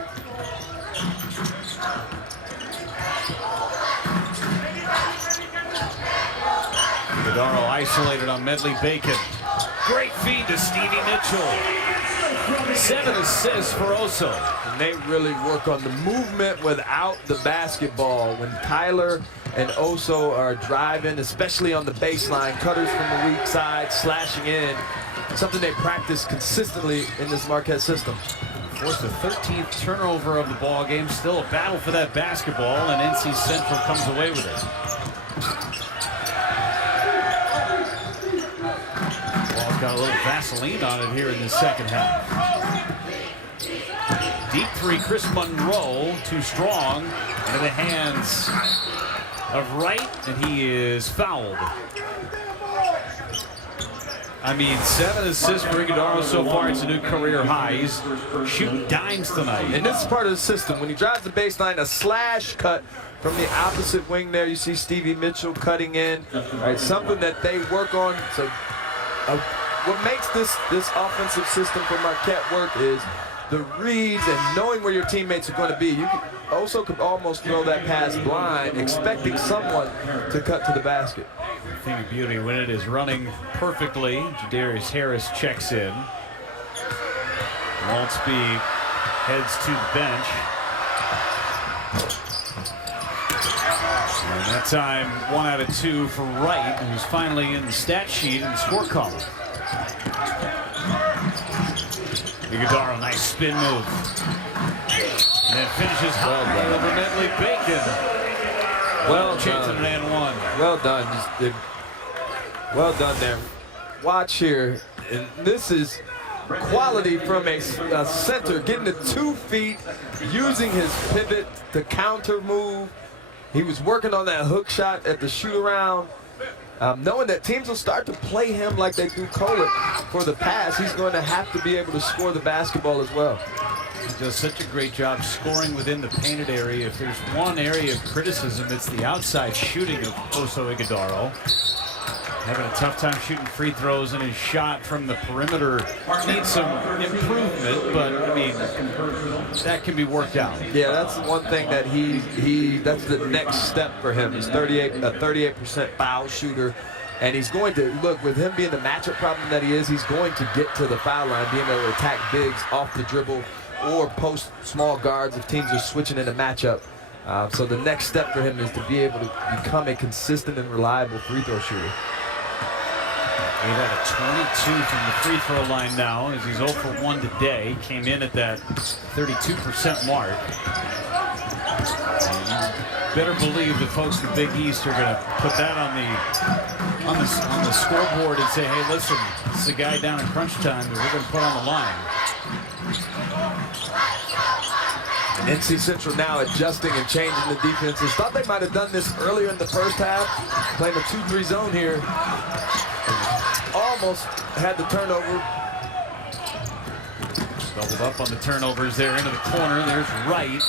Ighodaro isolated on Medley Bacon. Great feed to Stevie Mitchell. 7 assists for Oso. And they really work on the movement without the basketball. When Tyler and Oso are driving, especially on the baseline, cutters from the weak side, slashing in, something they practice consistently in this Marquette system. Forced the 13th turnover of the ball game. Still a battle for that basketball, and NC Central comes away with it. Ball's got a little Vaseline on it here in the second half. Deep 3, Chris Monroe, too strong, into the hands of Wright, and he is fouled. I mean, 7 assists for Ighodaro so far. It's a new career high. He's shooting dimes tonight. And this is part of the system. When he drives the baseline, a slash cut from the opposite wing there. You see Stevie Mitchell cutting in. All right, something that they work on. So what makes this offensive system for Marquette work is the reads and knowing where your teammates are going to be. You also could almost throw that pass blind, expecting someone to cut to the basket. Thing of beauty when it is running perfectly. Jadarius Harris checks in. Maltzby heads to the bench. And that time, 1 out of 2 for Wright, who's finally in the stat sheet and the score column. Ighodaro, nice spin move. And then finishes high over Medley Bacon. Well chance done. at an and 1. Well done. Well done there. Watch here. And this is quality from a center, getting to 2 feet, using his pivot to counter move. He was working on that hook shot at the shoot-around. Knowing that teams will start to play him like they do Kolek for the pass, he's going to have to be able to score the basketball as well. He does such a great job scoring within the painted area. If there's one area of criticism, it's the outside shooting of Oso Ighodaro. Having a tough time shooting free throws, and his shot from the perimeter needs some improvement, but I mean, that can be worked out. Yeah, that's the one thing that that's the next step for him. He's a 38% foul shooter, and he's going to, look, with him being the matchup problem that he is, he's going to get to the foul line, being able to attack bigs off the dribble or post small guards if teams are switching in a matchup. So the next step for him is to be able to become a consistent and reliable free throw shooter. He had a 22 from the free throw line now as he's 0 for 1 today. Came in at that 32% mark. And you better believe the folks in the Big East are going to put that on the scoreboard and say, hey, listen, this is a guy down in crunch time that we're going to put on the line. And NC Central now adjusting and changing the defenses. Thought they might have done this earlier in the first half, playing a 2-3 zone here. Almost had the turnover. Doubled up on the turnovers there into the corner. There's Wright.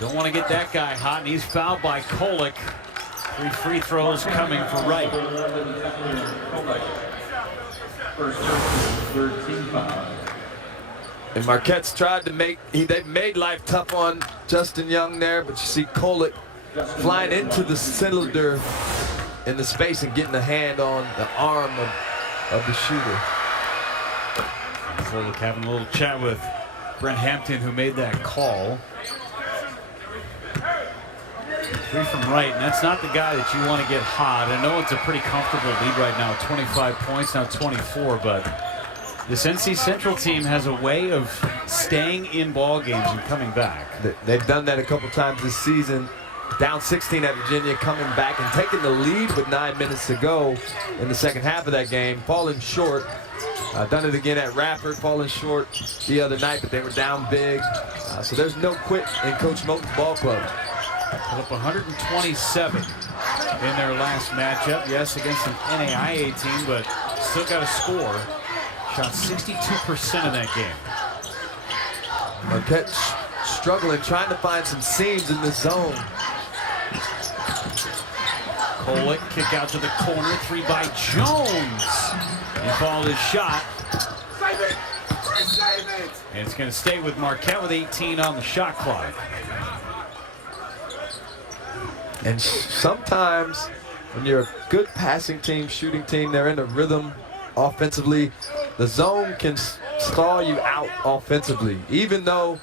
Don't want to get that guy hot, and he's fouled by Kolek. 3 free throws coming for Wright. And Marquette's tried to they've made life tough on Justin Young there, but you see Kolek flying into the cylinder in the space and getting a hand on the arm of the shooter. Kolek having a little chat with Brent Hampton, who made that call. 3 from Wright, and that's not the guy that you want to get hot. I know it's a pretty comfortable lead right now, 25 points, now 24, but this NC Central team has a way of staying in ball games and coming back. They've done that a couple times this season. Down 16 at Virginia, coming back and taking the lead with 9 minutes to go in the second half of that game, falling short. Done it again at Radford, falling short the other night, but they were down big. So there's no quit in Coach Moten's ball club. Put up 127 in their last matchup. Yes, against an NAIA team, but still got a score. Shot 62% in that game. Marquette struggling, trying to find some seams in the zone. Kolek, kick out to the corner, 3 by Jones. He fouled his shot. Save it! Save it! And it's going to stay with Marquette with 18 on the shot clock. And sometimes when you're a good passing team, shooting team, they're in a rhythm offensively. The zone can stall you out offensively, even though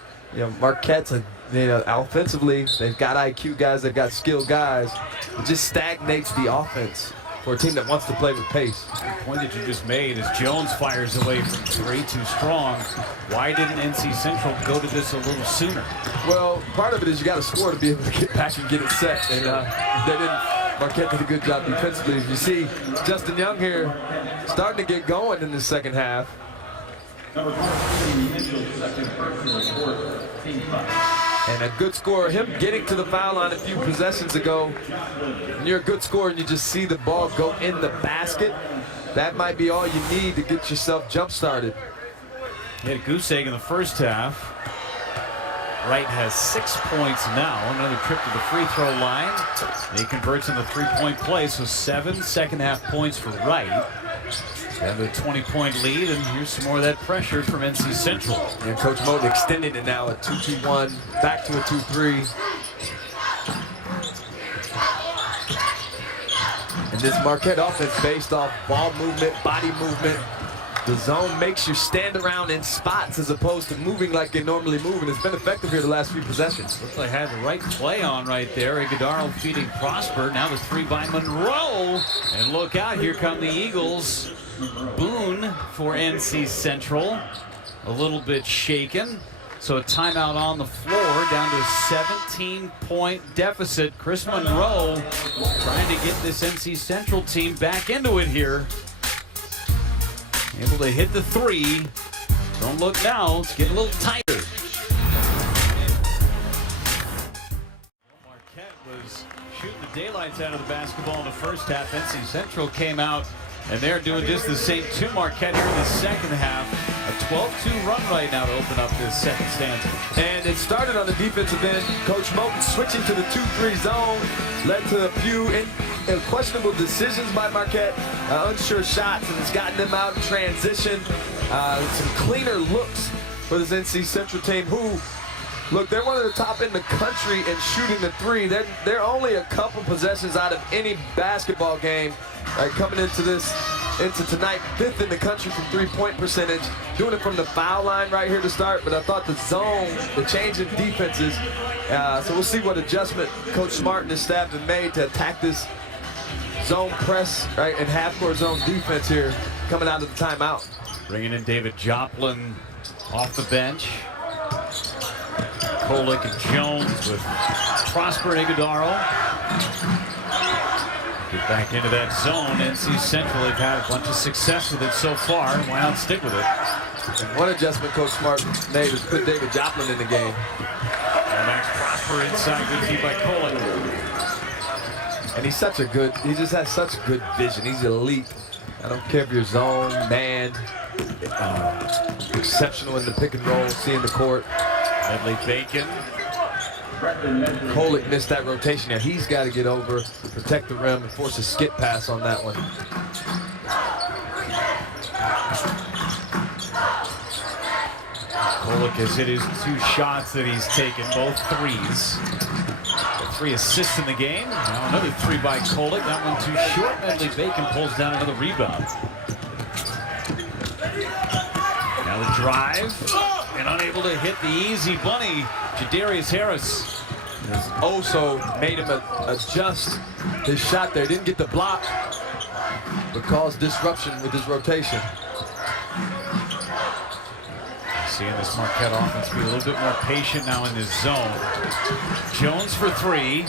Marquette's offensively, they've got IQ guys, they've got skilled guys. It just stagnates the offense for a team that wants to play with pace. The point that you just made is Jones fires away from 3, too strong. Why didn't NC Central go to this a little sooner? Well, part of it is you got to score to be able to get back and get it set, and they didn't. Marquette did a good job defensively. As you see, Justin Young here starting to get going in the second half. And a good score, him getting to the foul line a few possessions ago. When you're a good scorer and you just see the ball go in the basket, that might be all you need to get yourself jump-started. He had a goose egg in the first half. Wright has 6 points now. Another trip to the free throw line. He converts in the 3-point play, so 7 second-half points for Wright. And a 20-point lead, and here's some more of that pressure from NC Central. And Coach Moten extending it now, a 2-2-1, back to a 2-3. And this Marquette offense based off ball movement, body movement. The zone makes you stand around in spots as opposed to moving like they normally move, and it's been effective here the last few possessions. Looks like I had the right play on right there. Iguodaro feeding Prosper. Now the 3 by Monroe. And look out, here come the Eagles. Boone for NC Central. A little bit shaken. So a timeout on the floor, down to a 17-point deficit. Chris Monroe trying to get this NC Central team back into it here. Able to hit the 3. Don't look now, it's getting a little tighter. Marquette was shooting the daylights out of the basketball in the first half. NC Central came out, and they're doing just the same to Marquette here in the second half. A 12-2 run right now to open up this second stanza. And it started on the defensive end. Coach Moten switching to the 2-3 zone led to a few questionable decisions by Marquette, unsure shots, and it's gotten them out in transition. Some cleaner looks for this NC Central team, who, look, they're one of the top in the country in shooting the 3. They're only a couple possessions out of any basketball game. Coming into tonight, 5th in the country from 3-point percentage, doing it from the foul line right here to start. But I thought the zone, the change in defenses, so we'll see what adjustment Coach Smart and his staff have made to attack this zone press, right, and half-court zone defense here coming out of the timeout. Bringing in David Joplin off the bench. Kolick and Jones with Prosper and Iguodaro. Get back into that zone. NC Central, they've had a bunch of success with it so far. Why not stick with it? And one adjustment Coach Smart made was put David Joplin in the game. And Max Prosper inside, good feed by Kolick. And he just has such good vision. He's elite. I don't care if you're zone, man, exceptional in the pick and roll, seeing the court. Medley Bacon. Kolick missed that rotation there. He's got to get over, protect the rim, and force a skip pass on that one. Kolick has hit his 2 shots that he's taken, both threes. 3 assists in the game. Now another 3 by Kolick. That one too short. Medley Bacon pulls down another rebound. Now the drive. And unable to hit the easy bunny. Jadarius Harris. Also made him adjust his shot there. Didn't get the block, but caused disruption with his rotation. Seeing this Marquette offense be a little bit more patient now in this zone. Jones for 3.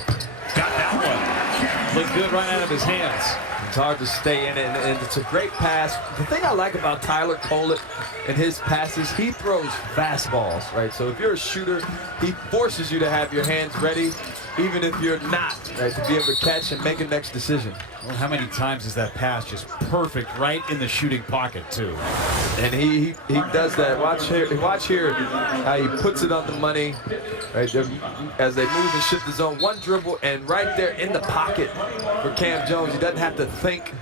Got that one. Looked good right out of his hands. It's hard to stay in it, and it's a great pass. The thing I like about Tyler Kolick and his passes, he throws fastballs, right? So if you're a shooter, he forces you to have your hands ready, even if you're not, right? To be able to catch and make a next decision. Well, how many times is that pass just perfect right in the shooting pocket, too? And he does that. Watch here how he puts it on the money, right? As they move and shift the zone. One dribble, and right there in the pocket for Cam Jones. He doesn't have to think.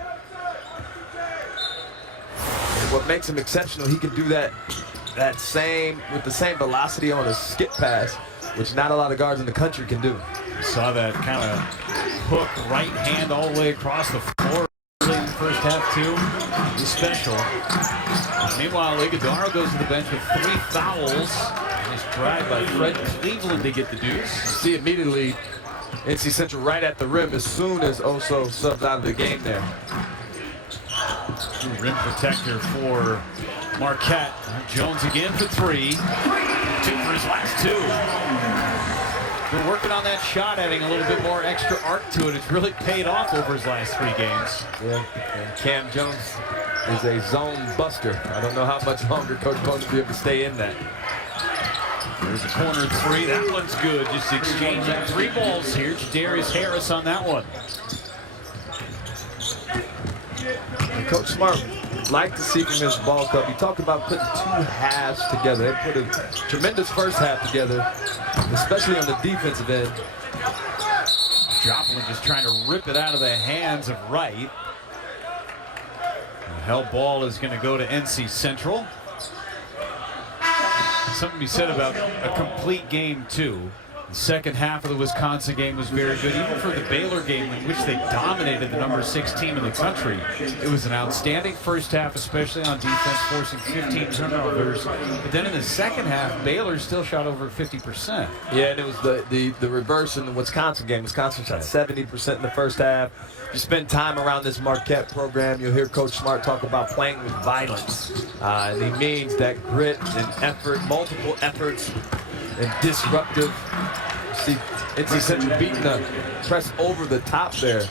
And what makes him exceptional, he can do that with the same velocity on a skip pass, which not a lot of guards in the country can do. Saw that kind of hook right hand all the way across the floor in the first half, too. He's special. Meanwhile, Iguodaro goes to the bench with 3 fouls. Nice drive by Fred Cleveland to get the deuce. See immediately NC Central right at the rim as soon as Oso subs out of the game there. Rim protector for Marquette. Jones again for 3. 2 for his last 2. Been working on that shot, adding a little bit more extra arc to it. It's really paid off over his last 3 games. Yeah, and Cam Jones is a zone buster. I don't know how much longer Coach Cohen will be able to stay in that. There's a corner 3. That one's good. Just exchanging 3 balls here. Jadarius Harris on that one. And Coach Smart liked to see from his ball club. He talked about putting 2 halves together. They put a tremendous first half together, especially on the defensive end. Joplin just trying to rip it out of the hands of Wright. The held ball is going to go to NC Central. Something to be said about a complete game, too. The second half of the Wisconsin game was very good. Even for the Baylor game, in which they dominated the number 6 team in the country, it was an outstanding first half, especially on defense, forcing 15 turnovers. But then in the second half, Baylor still shot over 50%. Yeah, and it was the reverse in the Wisconsin game. Wisconsin shot 70% in the first half. You spend time around this Marquette program, you'll hear Coach Smart talk about playing with violence. And he means that grit and effort, multiple efforts, and disruptive. See NC Central beating the press over the top there.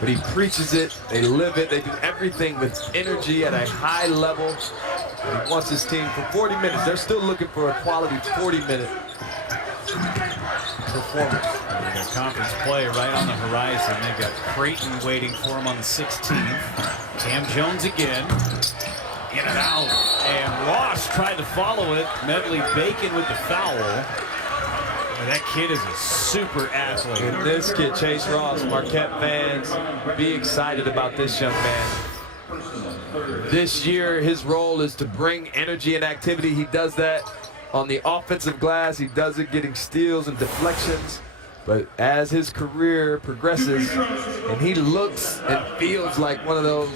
But he preaches it, they live it, they do everything with energy at a high level. He wants his team for 40 minutes. They're still looking for a quality 40-minute performance. They've got conference play right on the horizon. They've got Creighton waiting for him on the 16th. Cam Jones again. In and out. And Ross tried to follow it. Medley Bacon with the foul. And that kid is a super athlete. And this kid, Chase Ross, Marquette fans, be excited about this young man. This year, his role is to bring energy and activity. He does that on the offensive glass. He does it getting steals and deflections. But as his career progresses, and he looks and feels like one of those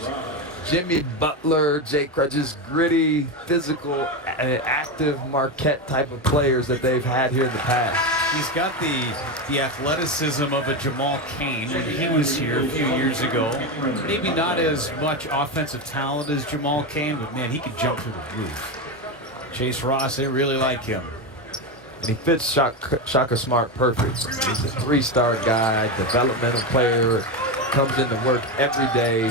Jimmy Butler, Jay Crutch's gritty, physical, active Marquette type of players that they've had here in the past. He's got the athleticism of a Jamal Cain when he was here a few years ago. Maybe not as much offensive talent as Jamal Cain, but man, he can jump through the roof. Chase Ross, they really like him. And he fits Shaka Smart perfect. He's a 3-star guy, developmental player, comes into work every day.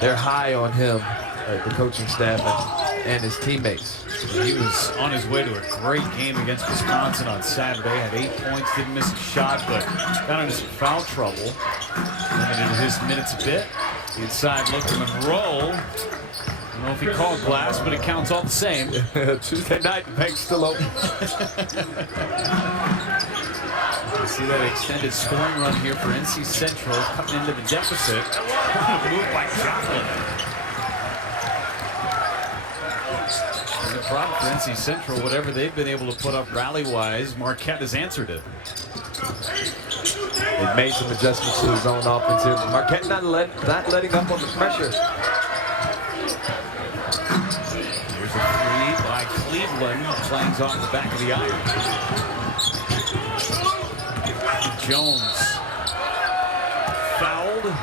They're high on him, the coaching staff and his teammates. He was on his way to a great game against Wisconsin on Saturday. Had 8 points, didn't miss a shot, but got into some foul trouble. Limited his minutes a bit. Inside look to Monroe. I don't know if he called glass, but it counts all the same. Tuesday night, the bank's still open. You see that extended scoring run here for NC Central, cutting into the deficit. Moved by Joplin. And the problem for NC Central, whatever they've been able to put up rally-wise, Marquette has answered it. They've made some adjustments to his own offense here. Marquette not letting up on the pressure. Here's a three by Cleveland. Clangs off the back of the iron. Jones fouled. It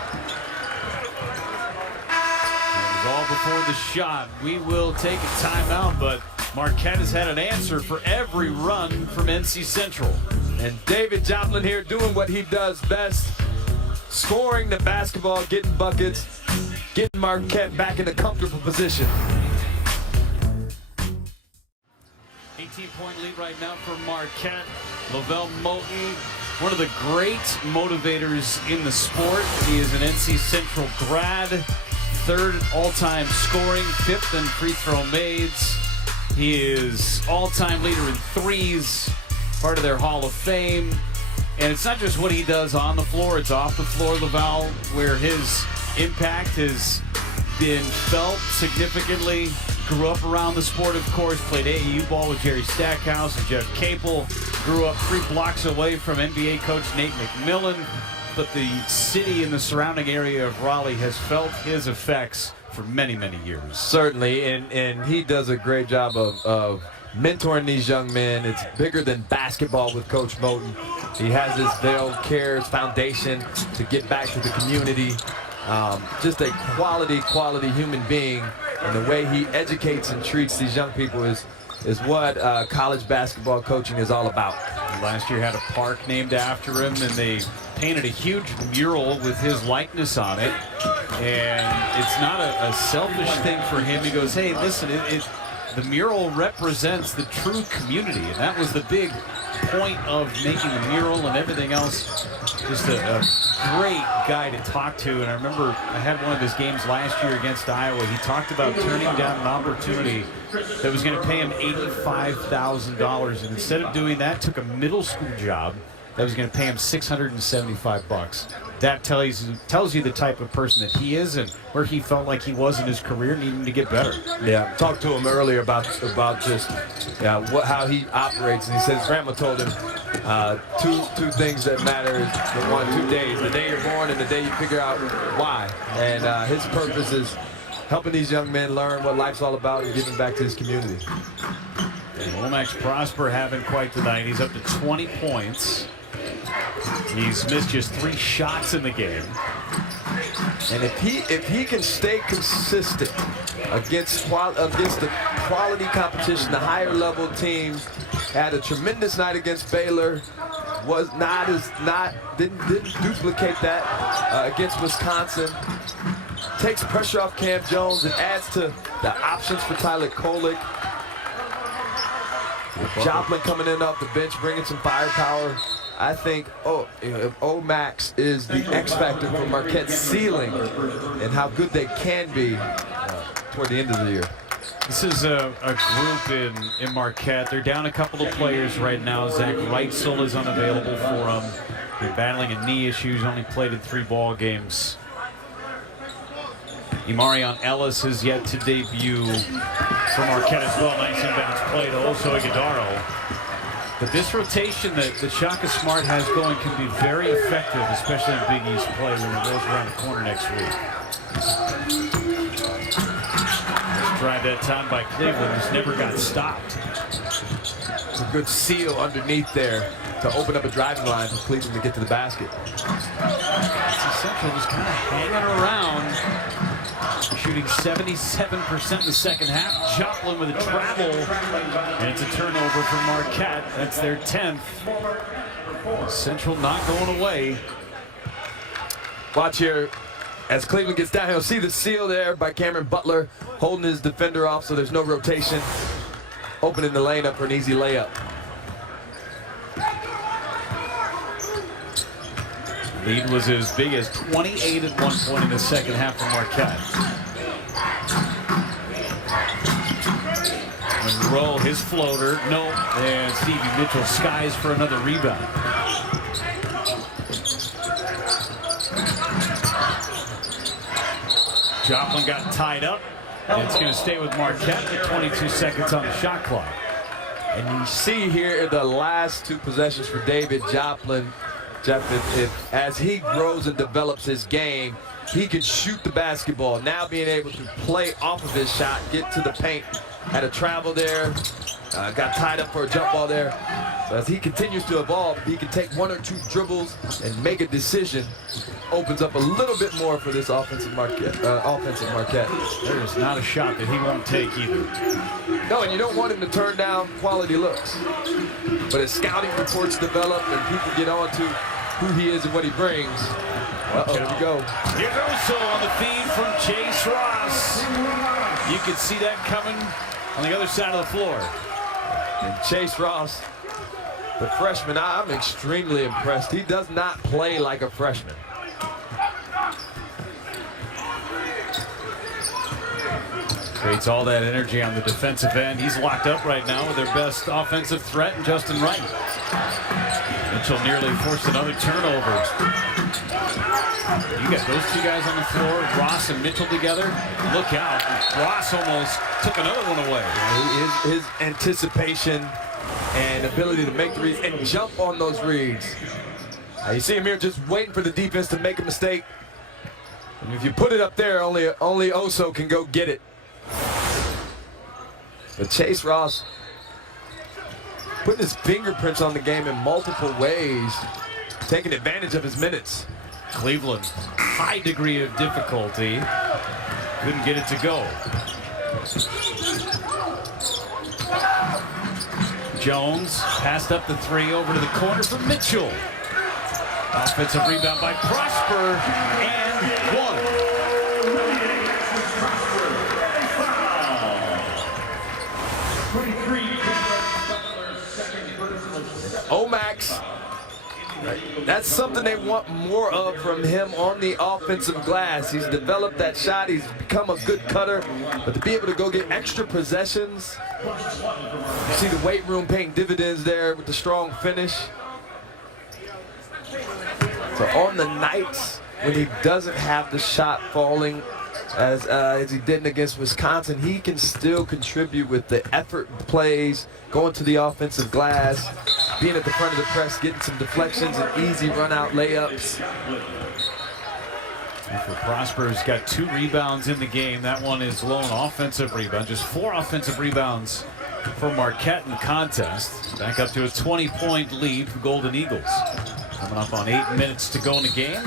was all before the shot. We will take a timeout, but Marquette has had an answer for every run from NC Central. And David Joplin here doing what he does best, scoring the basketball, getting buckets, getting Marquette back in a comfortable position. 18-point lead right now for Marquette. Lavelle Moulton, one of the great motivators in the sport. He is an NC Central grad, 3rd all-time scoring, 5th in free throw mades. He is all-time leader in threes, part of their Hall of Fame. And it's not just what he does on the floor, it's off the floor, Lavelle, where his impact has been felt significantly. Grew up around the sport, of course, played AAU ball with Jerry Stackhouse and Jeff Capel. Grew up 3 blocks away from NBA coach Nate McMillan. But the city and the surrounding area of Raleigh has felt his effects for many, many years. Certainly, and he does a great job of mentoring these young men. It's bigger than basketball with Coach Moulton. He has this Vail Cares Foundation to get back to the community. Just a quality human being, and the way he educates and treats these young people is what college basketball coaching is all about. Last year had a park named after him, and they painted a huge mural with his likeness on it. And it's not a selfish thing for him. He goes, hey, listen, the mural represents the true community, and that was the big point of making the mural and everything else. Just a great guy to talk to. And I remember I had one of his games last year against Iowa. He talked about turning down an opportunity that was going to pay him $85,000, and instead of doing that, took a middle school job that was going to pay him $675. That tells you the type of person that he is and where he felt like he was in his career, needing to get better. Yeah, talked to him earlier about just how he operates, and he says grandma told him two things that matter is 2 days: the day you're born and the day you figure out why. And his purpose is helping these young men learn what life's all about and giving back to his community. And Lomax Prosper having quite the night. He's up to 20 points. He's missed just 3 shots in the game. And if he can stay consistent against the quality competition, the higher level teams, had a tremendous night against Baylor, didn't duplicate that against Wisconsin. Takes pressure off Cam Jones and adds to the options for Tyler Kolek. Joplin coming in off the bench, bringing some firepower. I think Max is the X factor for Marquette's ceiling and how good they can be toward the end of the year. This is a group in Marquette. They're down a couple of players right now. Zach Reitzel is unavailable for them. They're battling a knee issue. He's only played in 3 ball games. Imarion Ellis has yet to debut for Marquette as well. Nice inbounds play to Oso Ighodaro. But this rotation that Shaka Smart has going can be very effective, especially in Big East play when it rolls around the corner next week. Drive that time by Cleveland, who's never got stopped. a good seal underneath there to open up a driving line for Cleveland to get to the basket. Central just kind of hanging around, shooting 77% in the second half. Joplin with a travel, and it's a turnover for Marquette. That's their 10th. Central not going away. Watch here as Cleveland gets downhill. See the seal there by Cameron Butler, holding his defender off so there's no rotation. Opening the lane up for an easy layup. Lead was as big as 28 at one point in the second half for Marquette. Monroe, his floater, no, and Stevie Mitchell skies for another rebound. Joplin got tied up, and it's going to stay with Marquette with 22 seconds on the shot clock. And you see here the last two possessions for David Joplin. Jeff, as he grows and develops his game, he can shoot the basketball. Now being able to play off of his shot, get to the paint, had a travel there, got tied up for a jump ball there. So as he continues to evolve, he can take one or two dribbles and make a decision. Opens up a little bit more for this offensive Marquette. There is not a shot that he won't take either. No, and you don't want him to turn down quality looks. But as scouting reports develop and people get on to who he is and what he brings, here we go. Here's Oso on the feed from Chase Ross. You can see that coming on the other side of the floor. And Chase Ross, the freshman, I'm extremely impressed. He does not play like a freshman. Creates all that energy on the defensive end. He's locked up right now with their best offensive threat, Justin Wright. Mitchell nearly forced another turnover. You got those two guys on the floor, Ross and Mitchell together. Look out. Ross almost took another one away. His anticipation and ability to make the reads and jump on those reads. You see him here just waiting for the defense to make a mistake. And if you put it up there, only Oso can go get it. But Chase Ross putting his fingerprints on the game in multiple ways, taking advantage of his minutes. Cleveland, high degree of difficulty. Couldn't get it to go. Jones passed up the three over to the corner for Mitchell. Offensive rebound by Prosper, and one. Omax, that's something they want more of from him on the offensive glass. He's developed that shot. He's become a good cutter. But to be able to go get extra possessions, you see the weight room paying dividends there with the strong finish. So on the nights when he doesn't have the shot falling as he didn't against Wisconsin, he can still contribute with the effort plays, going to the offensive glass, being at the front of the press, getting some deflections and easy run-out layups. And for Prosper, he's got 2 rebounds in the game. That one is lone offensive rebound. Just 4 offensive rebounds for Marquette in the contest. Back up to a 20-point lead for Golden Eagles. Coming up on 8 minutes to go in the game.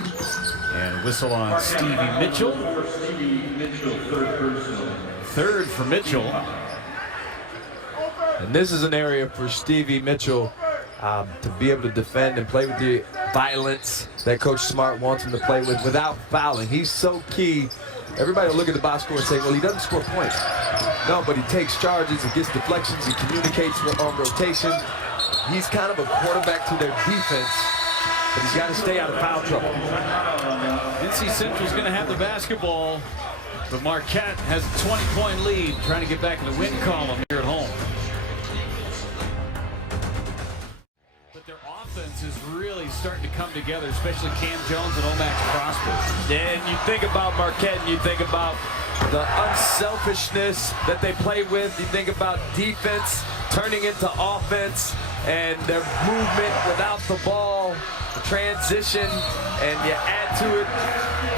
And whistle on Stevie Mitchell. Third for Mitchell. And this is an area for Stevie Mitchell to be able to defend and play with the violence that Coach Smart wants him to play with without fouling. He's so key. Everybody will look at the box score and say, well, he doesn't score points. No, but he takes charges, he gets deflections, he communicates on rotation. He's kind of a quarterback to their defense, but he's got to stay out of foul trouble. NC Central's going to have the basketball, but Marquette has a 20-point lead, trying to get back in the win column here at home. But their offense is really starting to come together, especially Cam Jones and Omax Prosper. And you think about Marquette and you think about the unselfishness that they play with. You think about defense turning into offense and their movement without the ball, the transition, and you add to it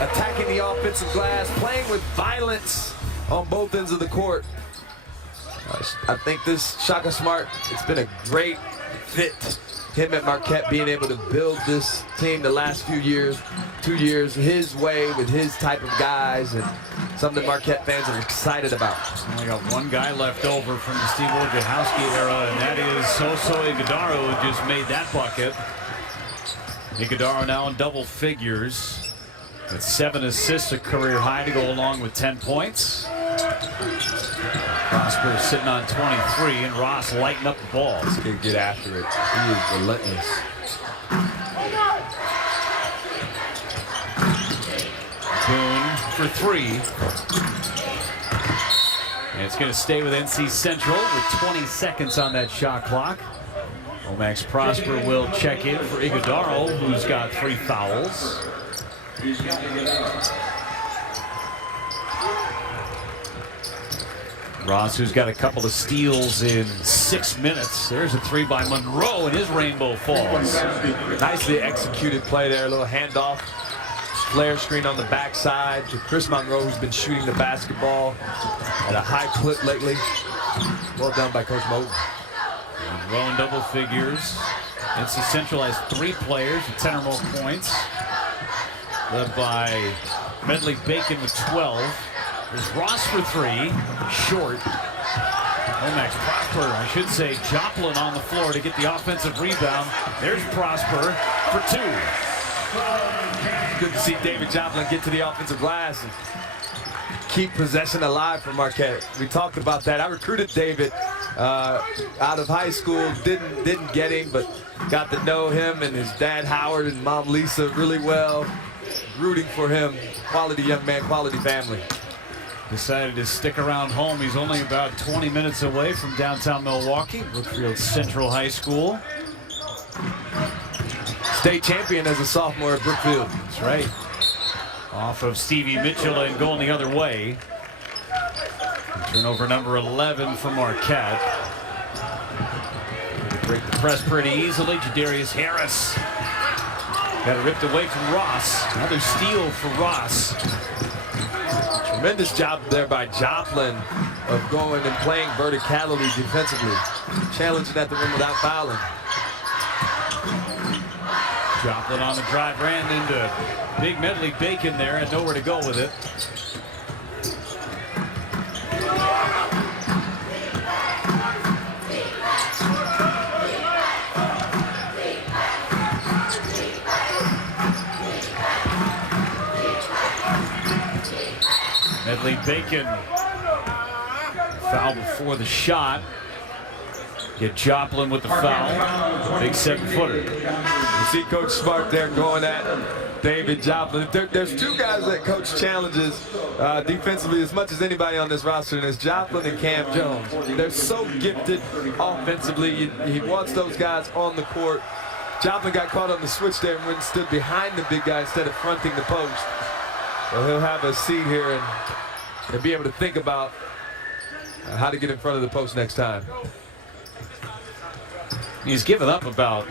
attacking the offensive glass, playing with violence on both ends of the court. I think this Shaka Smart, it's been a great fit. Him at Marquette being able to build this team the last few years, 2 years, his way with his type of guys, and something Marquette fans are excited about. Only got one guy left over from the Steve Wojciechowski era, and that is Soso Iguodaro, who just made that bucket. Iguodaro now in double figures with 7 assists, a career high, to go along with 10 points. Prosper sitting on 23, and Ross lighting up the ball. He's going to get after it. He is relentless. Boone for 3. And it's going to stay with NC Central with 20 seconds on that shot clock. Max Prosper will check in for Iguodaro, who's got 3 fouls. Ross, who's got a couple of steals in 6 minutes. There's a 3 by Monroe, and his rainbow falls. Nicely executed play there. A little handoff. Flare screen on the backside to Chris Monroe, who's been shooting the basketball at a high clip lately. Well done by Coach Moten. Monroe in double figures. NC Central has 3 players with 10 or more points, led by Medley Bacon with 12. There's Ross for 3, short. Max Prosper, I should say, Joplin on the floor to get the offensive rebound. There's Prosper for 2. Good to see David Joplin get to the offensive glass and keep possession alive for Marquette. We talked about that. I recruited David out of high school. Didn't get him, but got to know him and his dad Howard and mom Lisa really well. Rooting for him. Quality young man, quality family. Decided to stick around home. He's only about 20 minutes away from downtown Milwaukee, Brookfield Central High School. State champion as a sophomore at Brookfield. That's right. Off of Stevie Mitchell and going the other way. Turnover number 11 for Marquette. Break the press pretty easily. Jadarius Harris got it ripped away from Ross. Another steal for Ross. Tremendous job there by Joplin of going and playing verticality defensively. Challenging at the rim without fouling. Joplin on the drive, ran into big Medley Bacon there, had nowhere to go with it. Medley Bacon foul before the shot. Get Joplin with the foul. Big 7-footer. You see Coach Smart there going at David Joplin. There's 2 guys that Coach challenges defensively as much as anybody on this roster, and it's Joplin and Cam Jones. They're so gifted offensively. He wants those guys on the court. Joplin got caught on the switch there and went and stood behind the big guy instead of fronting the post. So he'll have a seat here and be able to think about how to get in front of the post next time. He's given up about,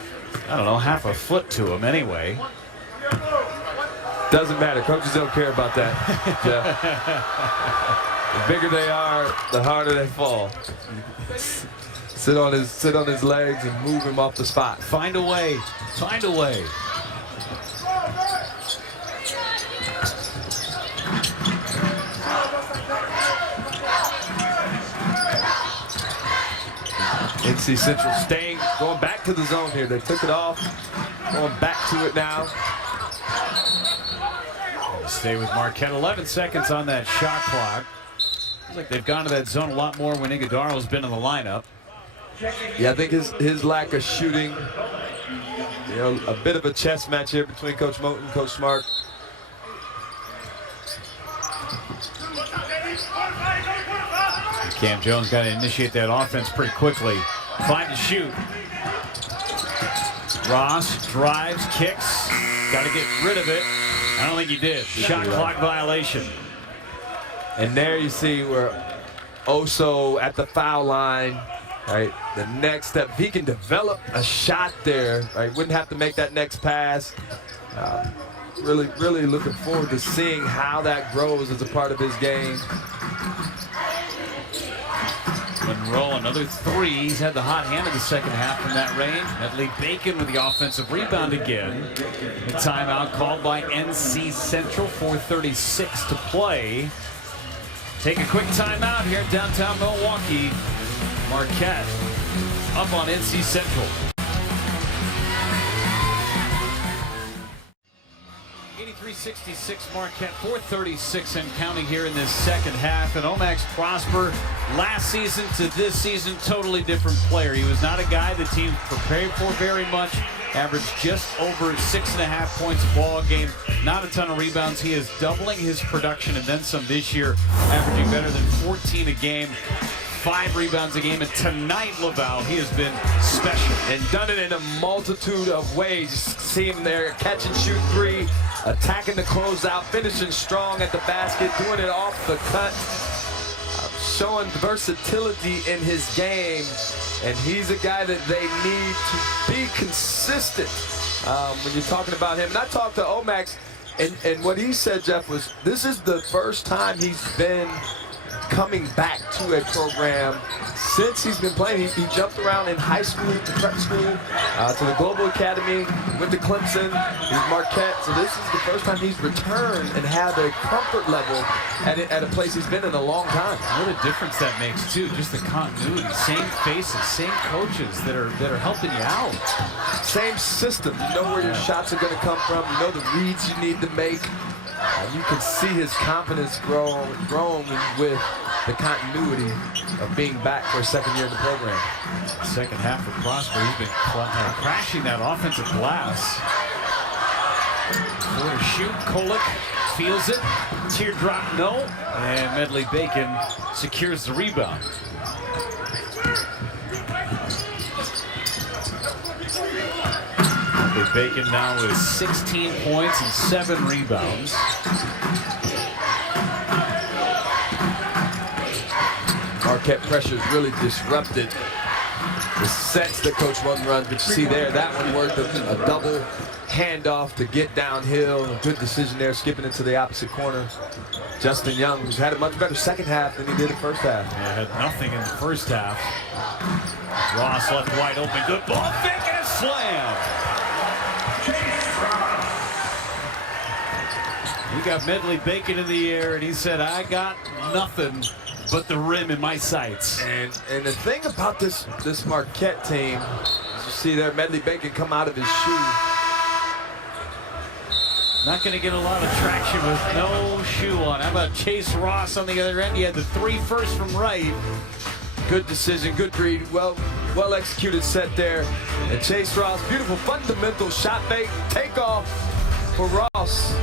I don't know, half a foot to him anyway. Doesn't matter. Coaches don't care about that. The bigger they are, the harder they fall. Sit on his legs and move him off the spot. Find a way. Find a way. NC Central going back to the zone here. They took it off, going back to it now. Stay with Marquette. 11 seconds on that shot clock. Looks like they've gone to that zone a lot more when Iguodaro's been in the lineup. Yeah, I think his lack of shooting, a bit of a chess match here between Coach Moten and Coach Smart. Cam Jones got to initiate that offense pretty quickly. Find the shoot. Ross drives, kicks. Got to get rid of it. I don't think he did. Shot clock violation. And there you see where Oso at the foul line. Right, the next step, if he can develop a shot there, right, wouldn't have to make that next pass. Really looking forward to seeing how that grows as a part of his game. Monroe, another three. He's had the hot hand in the second half from that range. Medley Bacon with the offensive rebound again. The timeout called by NC Central, 4:36 to play. Take a quick timeout here in downtown Milwaukee. Marquette up on NC Central. 83-66 Marquette, 4:36 and counting here in this second half. And Omax Prosper, last season to this season, totally different player. He was not a guy the team prepared for very much. Averaged just over 6.5 points a ball game. Not a ton of rebounds. He is doubling his production and then some this year, averaging better than 14 a game. 5 rebounds a game, and tonight, Laval, he has been special. And done it in a multitude of ways. See him there, catch and shoot three, attacking the closeout, finishing strong at the basket, doing it off the cut, showing versatility in his game. And he's a guy that they need to be consistent when you're talking about him. And I talked to Omax, and what he said, Jeff, was this is the first time he's been coming back to a program since he's been playing. He jumped around in high school, to prep school, to the Global Academy, went to Clemson, he's Marquette. So this is the first time he's returned and had a comfort level at a place he's been in a long time. What a difference that makes too, just the continuity. Same faces, same coaches that are helping you out. Same system. You know where your shots are going to come from. You know the reads you need to make. You can see his confidence growing with the continuity of being back for a second year in the program. Second half for Prosper, he's been crashing that offensive glass. For a shoot, Kolick feels it. Teardrop, no. And Medley Bacon secures the rebound. Bacon now with 16 points and 7 rebounds. Marquette pressure's really disrupted the sets that Coach One runs. But you see there, that one worked a double handoff to get downhill. A good decision there, skipping into the opposite corner. Justin Young, who's had a much better second half than he did the first half. Yeah, had nothing in the first half. Ross left wide open, good ball fake and a slam. You got Medley Bacon in the air, and he said, I got nothing but the rim in my sights. And the thing about this Marquette team, as you see there, Medley Bacon come out of his shoe. Not going to get a lot of traction with no shoe on. How about Chase Ross on the other end? He had the 3 first from right. Good decision, good read, well executed set there. And Chase Ross, beautiful fundamental shot fake, takeoff for Ross.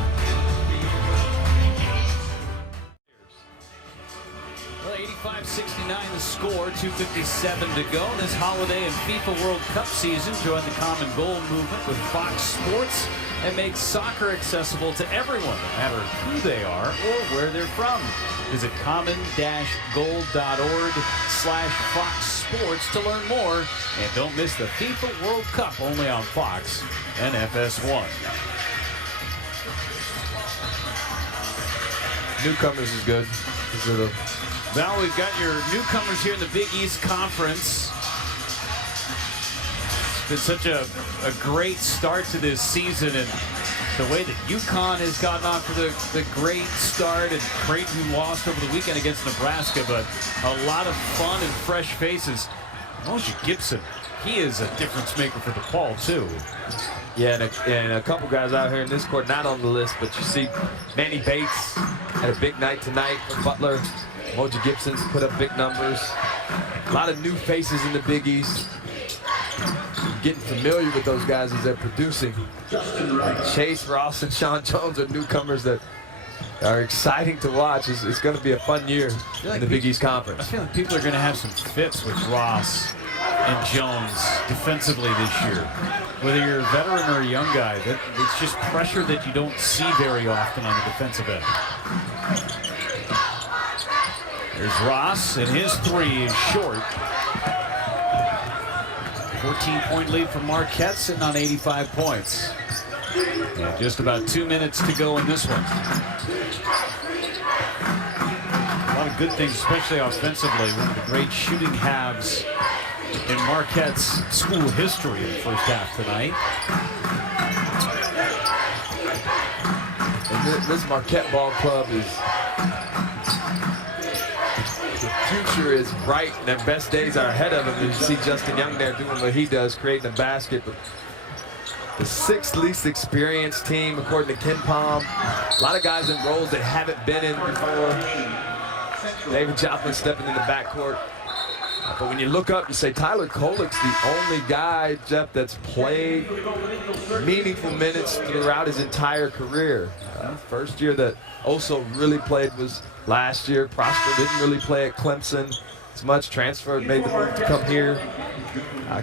85-69 the score, 2:57 to go. This holiday and FIFA World Cup season, join the Common Goal movement with Fox Sports and make soccer accessible to everyone, no matter who they are or where they're from. Visit common-goal.org/Fox Sports to learn more. And don't miss the FIFA World Cup only on Fox and FS1. Newcomers is good. Now we've got your newcomers here in the Big East Conference. It's been such a great start to this season, and the way that UConn has gotten off to the great start, and Creighton who lost over the weekend against Nebraska, but a lot of fun and fresh faces. Moshe Gibson, he is a difference maker for DePaul too. Yeah, and a couple guys out here in this court, not on the list, but you see Manny Bates had a big night tonight for Butler. Moshe Gibson's put up big numbers. A lot of new faces in the Big East. Getting familiar with those guys as they're producing. Chase Ross and Sean Jones are newcomers that are exciting to watch. It's going to be a fun year in the Big East Conference. I feel like people are going to have some fits with Ross and Jones defensively this year. Whether you're a veteran or a young guy, it's just pressure that you don't see very often on the defensive end. There's Ross, and his 3 is short. 14-point lead for Marquette, sitting on 85 points. And just about 2 minutes to go in this one. A lot of good things, especially offensively. One of the great shooting halves in Marquette's school history in the first half tonight. And this Marquette ball club is, the future is bright and their best days are ahead of them. You see Justin Young there doing what he does, creating a basket. But the 6th least experienced team, according to Ken Palm. A lot of guys in roles they haven't been in before. David Joplin stepping in the backcourt. But when you look up, you say Tyler Kolick's the only guy, Jeff, that's played meaningful minutes throughout his entire career. First year that Oso really played was last year. Prosper didn't really play at Clemson as much. Transferred, made the move to come here.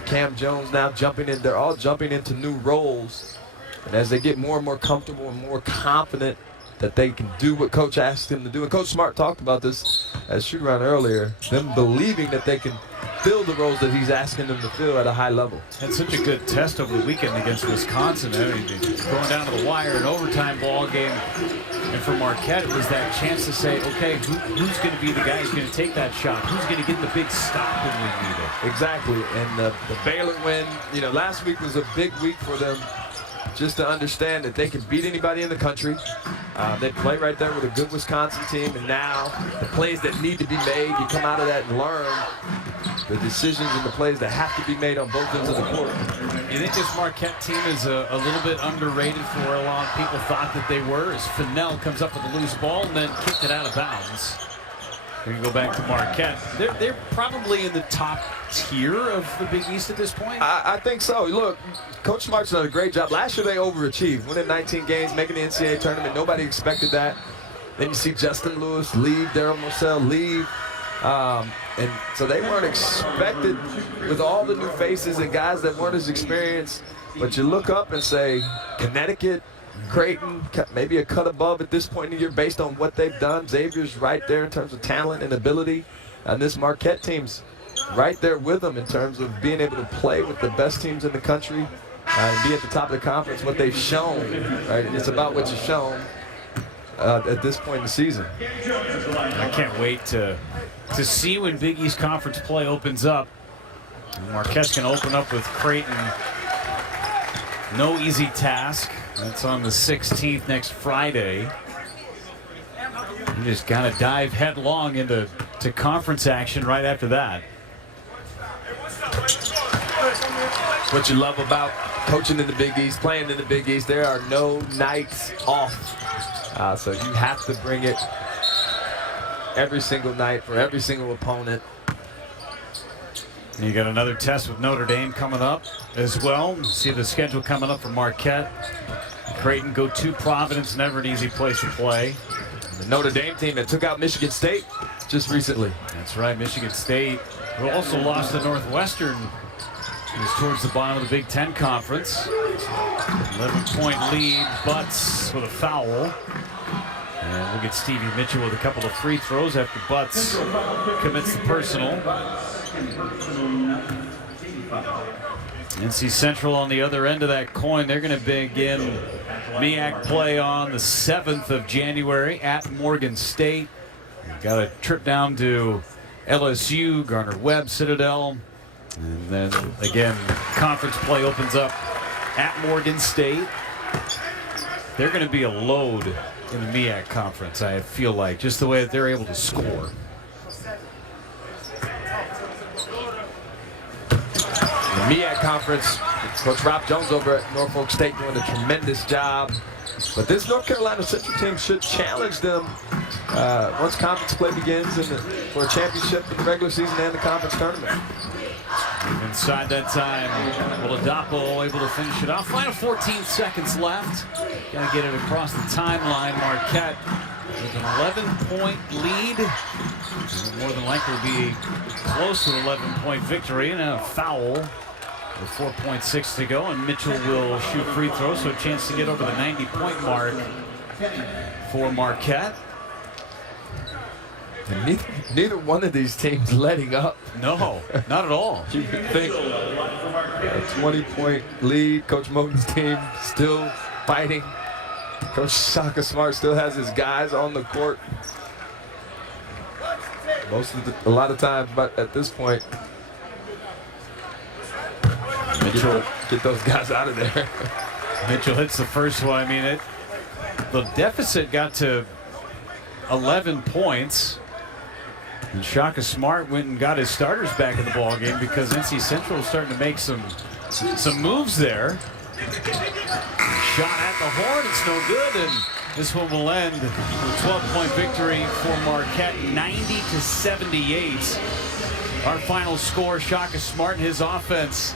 Cam Jones now jumping in. They're all jumping into new roles. And as they get more and more comfortable and more confident that they can do what Coach asked them to do. And Coach Smart talked about this as shoot-around earlier, them believing that they can fill the roles that he's asking them to fill at a high level. Had such a good test over the weekend against Wisconsin. I mean, going down to the wire, an overtime ball game. And for Marquette, it was that chance to say, okay, who's going to be the guy who's going to take that shot? Who's going to get the big stop when we need it? Exactly. And the Baylor win, you know, last week was a big week for them, just to understand that they can beat anybody in the country. They play right there with a good Wisconsin team, and now the plays that need to be made, you come out of that and learn the decisions and the plays that have to be made on both ends of the court. You think this Marquette team is a little bit underrated for where a lot of people thought that they were, as Fennell comes up with a loose ball and then kicked it out of bounds. We can go back to Marquette. They're probably in the top tier of the Big East at this point. I think so. Look, Coach Smart's done a great job. Last year they overachieved, winning 19 games, making the NCAA tournament. Nobody expected that. Then you see Justin Lewis leave, Darryl Moselle leave. And so they weren't expected with all the new faces and guys that weren't as experienced. But you look up and say, Connecticut, Creighton, maybe a cut above at this point in the year based on what they've done. Xavier's right there in terms of talent and ability. And this Marquette team's right there with them in terms of being able to play with the best teams in the country and be at the top of the conference. What they've shown, right? It's about what you've shown at this point in the season. I can't wait to see when Big East Conference play opens up. Marquette's going to open up with Creighton. No easy task. That's on the 16th, next Friday. You just got to dive headlong into conference action right after that. What you love about coaching in the Big East, playing in the Big East, there are no nights off. So you have to bring it every single night for every single opponent. And you got another test with Notre Dame coming up as well. See the schedule coming up for Marquette. Creighton go to Providence, never an easy place to play. The Notre Dame team that took out Michigan State just recently. That's right, Michigan State, who also lost to Northwestern, who's towards the bottom of the Big Ten Conference. 11-point lead, Butts with a foul. And we'll get Stevie Mitchell with a couple of free throws after Butts commits the personal. NC Central on the other end of that coin. They're going to begin MEAC play on the 7th of January at Morgan State. Got a trip down to LSU, Gardner-Webb, Citadel. And then again, conference play opens up at Morgan State. They're going to be a load in the MEAC conference, I feel like, just the way that they're able to score. The MEAC conference, Coach Rob Jones over at Norfolk State doing a tremendous job. But this North Carolina Central team should challenge them once conference play begins for a championship in the regular season and the conference tournament. Inside that time, Oladapo able to finish it off. Final 14 seconds left. Got to get it across the timeline. Marquette with an 11-point lead. More than likely will be close to an 11-point victory, and a foul with 4.6 to go. And Mitchell will shoot free throws, so a chance to get over the 90-point mark for Marquette. And neither one of these teams letting up. No, not at all. You would think a 20-point lead. Coach Moten's team still fighting. Coach Shaka Smart still has his guys on the court. A lot of times, but at this point, Mitchell, get those guys out of there. Mitchell hits the first one. I mean, the deficit got to 11 points. And Shaka Smart went and got his starters back in the ball game because NC Central was starting to make some moves there. Shot at the horn, it's no good, and this one will end with a 12-point victory for Marquette, 90-78. Our final score, Shaka Smart and his offense.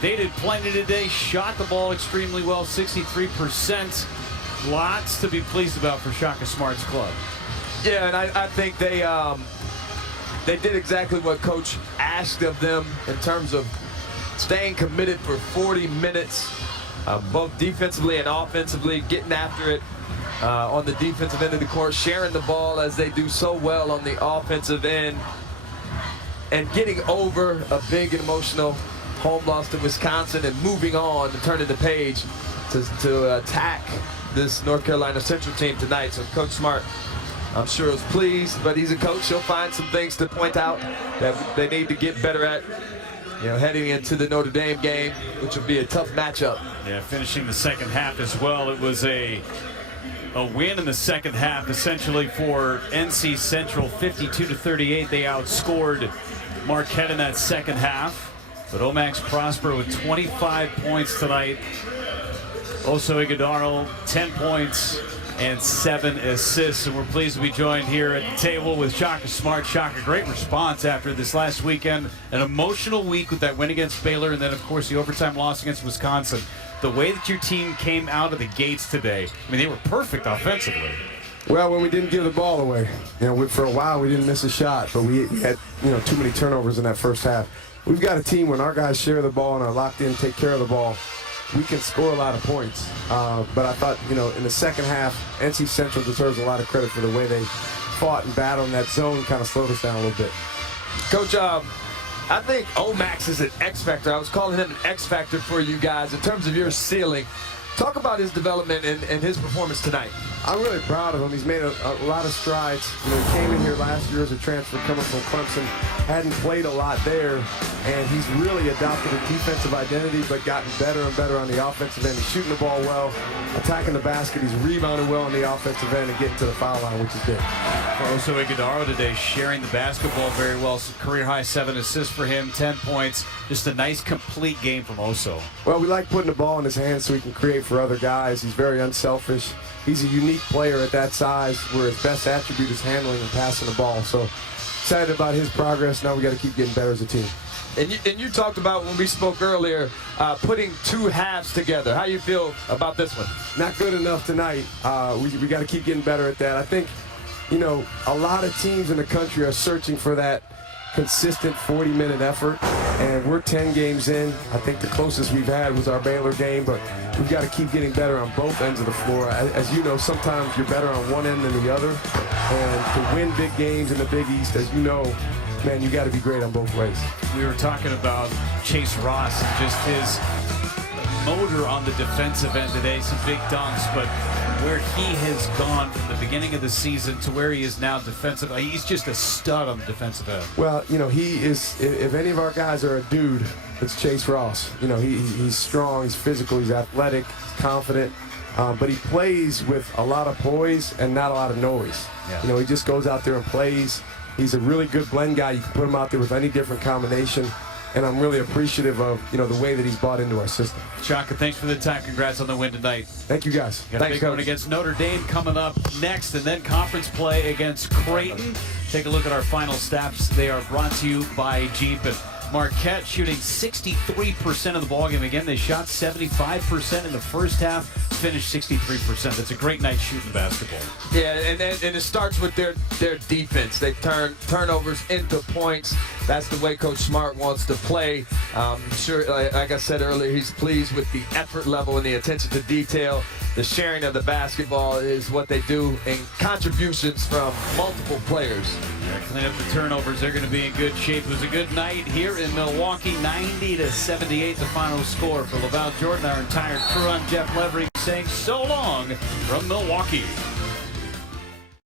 They did plenty today, shot the ball extremely well, 63%. Lots to be pleased about for Shaka Smart's club. Yeah, and I think they did exactly what Coach asked of them in terms of staying committed for 40 minutes, both defensively and offensively, getting after it on the defensive end of the court, sharing the ball as they do so well on the offensive end, and getting over a big and emotional home loss to Wisconsin and moving on and turning the page to attack this North Carolina Central team tonight. So Coach Smart, I'm sure, is pleased, but he's a coach. He'll find some things to point out that they need to get better at, you know, heading into the Notre Dame game, which will be a tough matchup. Yeah, finishing the second half as well. It was a win in the second half, essentially, for NC Central, 52-38. They outscored Marquette in that second half. But Omax Prosper with 25 points tonight. Oso Iguodaro, 10 points and 7 assists. And we're pleased to be joined here at the table with Shaka Smart. Shaka, great response after this last weekend. An emotional week with that win against Baylor, and then, of course, the overtime loss against Wisconsin. The way that your team came out of the gates today, I mean, they were perfect offensively. Well, when we didn't give the ball away, you know, for a while we didn't miss a shot, but we had, you know, too many turnovers in that first half. We've got a team when our guys share the ball and are locked in, take care of the ball, we can score a lot of points. But I thought, you know, in the second half, NC Central deserves a lot of credit for the way they fought and battled, and that zone kind of slowed us down a little bit. Coach, I think Omax is an X factor. I was calling him an X factor for you guys in terms of your ceiling. Talk about his development and his performance tonight. I'm really proud of him. He's made a lot of strides. You know, he came in here last year as a transfer coming from Clemson, hadn't played a lot there, and he's really adopted a defensive identity but gotten better and better on the offensive end. He's shooting the ball well, attacking the basket. He's rebounding well on the offensive end and getting to the foul line, which is big. Oso Iguodaro today sharing the basketball very well. Career-high 7 assists for him, 10 points. Just a nice, complete game from Oso. Well, we like putting the ball in his hands so he can create for other guys. He's very unselfish. He's a unique player at that size where his best attribute is handling and passing the ball. So excited about his progress. Now we got to keep getting better as a team. And you talked about, when we spoke earlier, putting two halves together. How you feel about this one? Not good enough tonight. We got to keep getting better at that. I think, you know, a lot of teams in the country are searching for that consistent 40-minute effort, and we're 10 games in. I think the closest we've had was our Baylor game, but we've got to keep getting better on both ends of the floor. As you know, sometimes you're better on one end than the other, and to win big games in the Big East, as you know, man, you got to be great on both ways. We were talking about Chase Ross and just his motor on the defensive end today, some big dunks, but where he has gone from the beginning of the season to where he is now defensively, he's just a stud on the defensive end. Well, you know, he is, if any of our guys are a dude, it's Chase Ross. You know, he's strong, he's physical, he's athletic, he's confident, but he plays with a lot of poise and not a lot of noise. Yeah. You know, he just goes out there and plays. He's a really good blend guy. You can put him out there with any different combination. And I'm really appreciative of, you know, the way that he's bought into our system. Shaka, thanks for the time. Congrats on the win tonight. Thank you, guys. Got a big one against Notre Dame coming up next, and then conference play against Creighton. Take a look at our final stats. They are brought to you by Jeep. And Marquette shooting 63% of the ballgame. Again, they shot 75% in the first half, finished 63%. That's a great night shooting basketball. Yeah, and it starts with their defense. They turn turnovers into points. That's the way Coach Smart wants to play. Sure, like I said earlier, he's pleased with the effort level and the attention to detail. The sharing of the basketball is what they do, and contributions from multiple players. Yeah, clean up the turnovers. They're going to be in good shape. It was a good night here in Milwaukee, 90-78, the final score. For LaValle Jordan, our entire crew, I'm Jeff Levery saying so long from Milwaukee.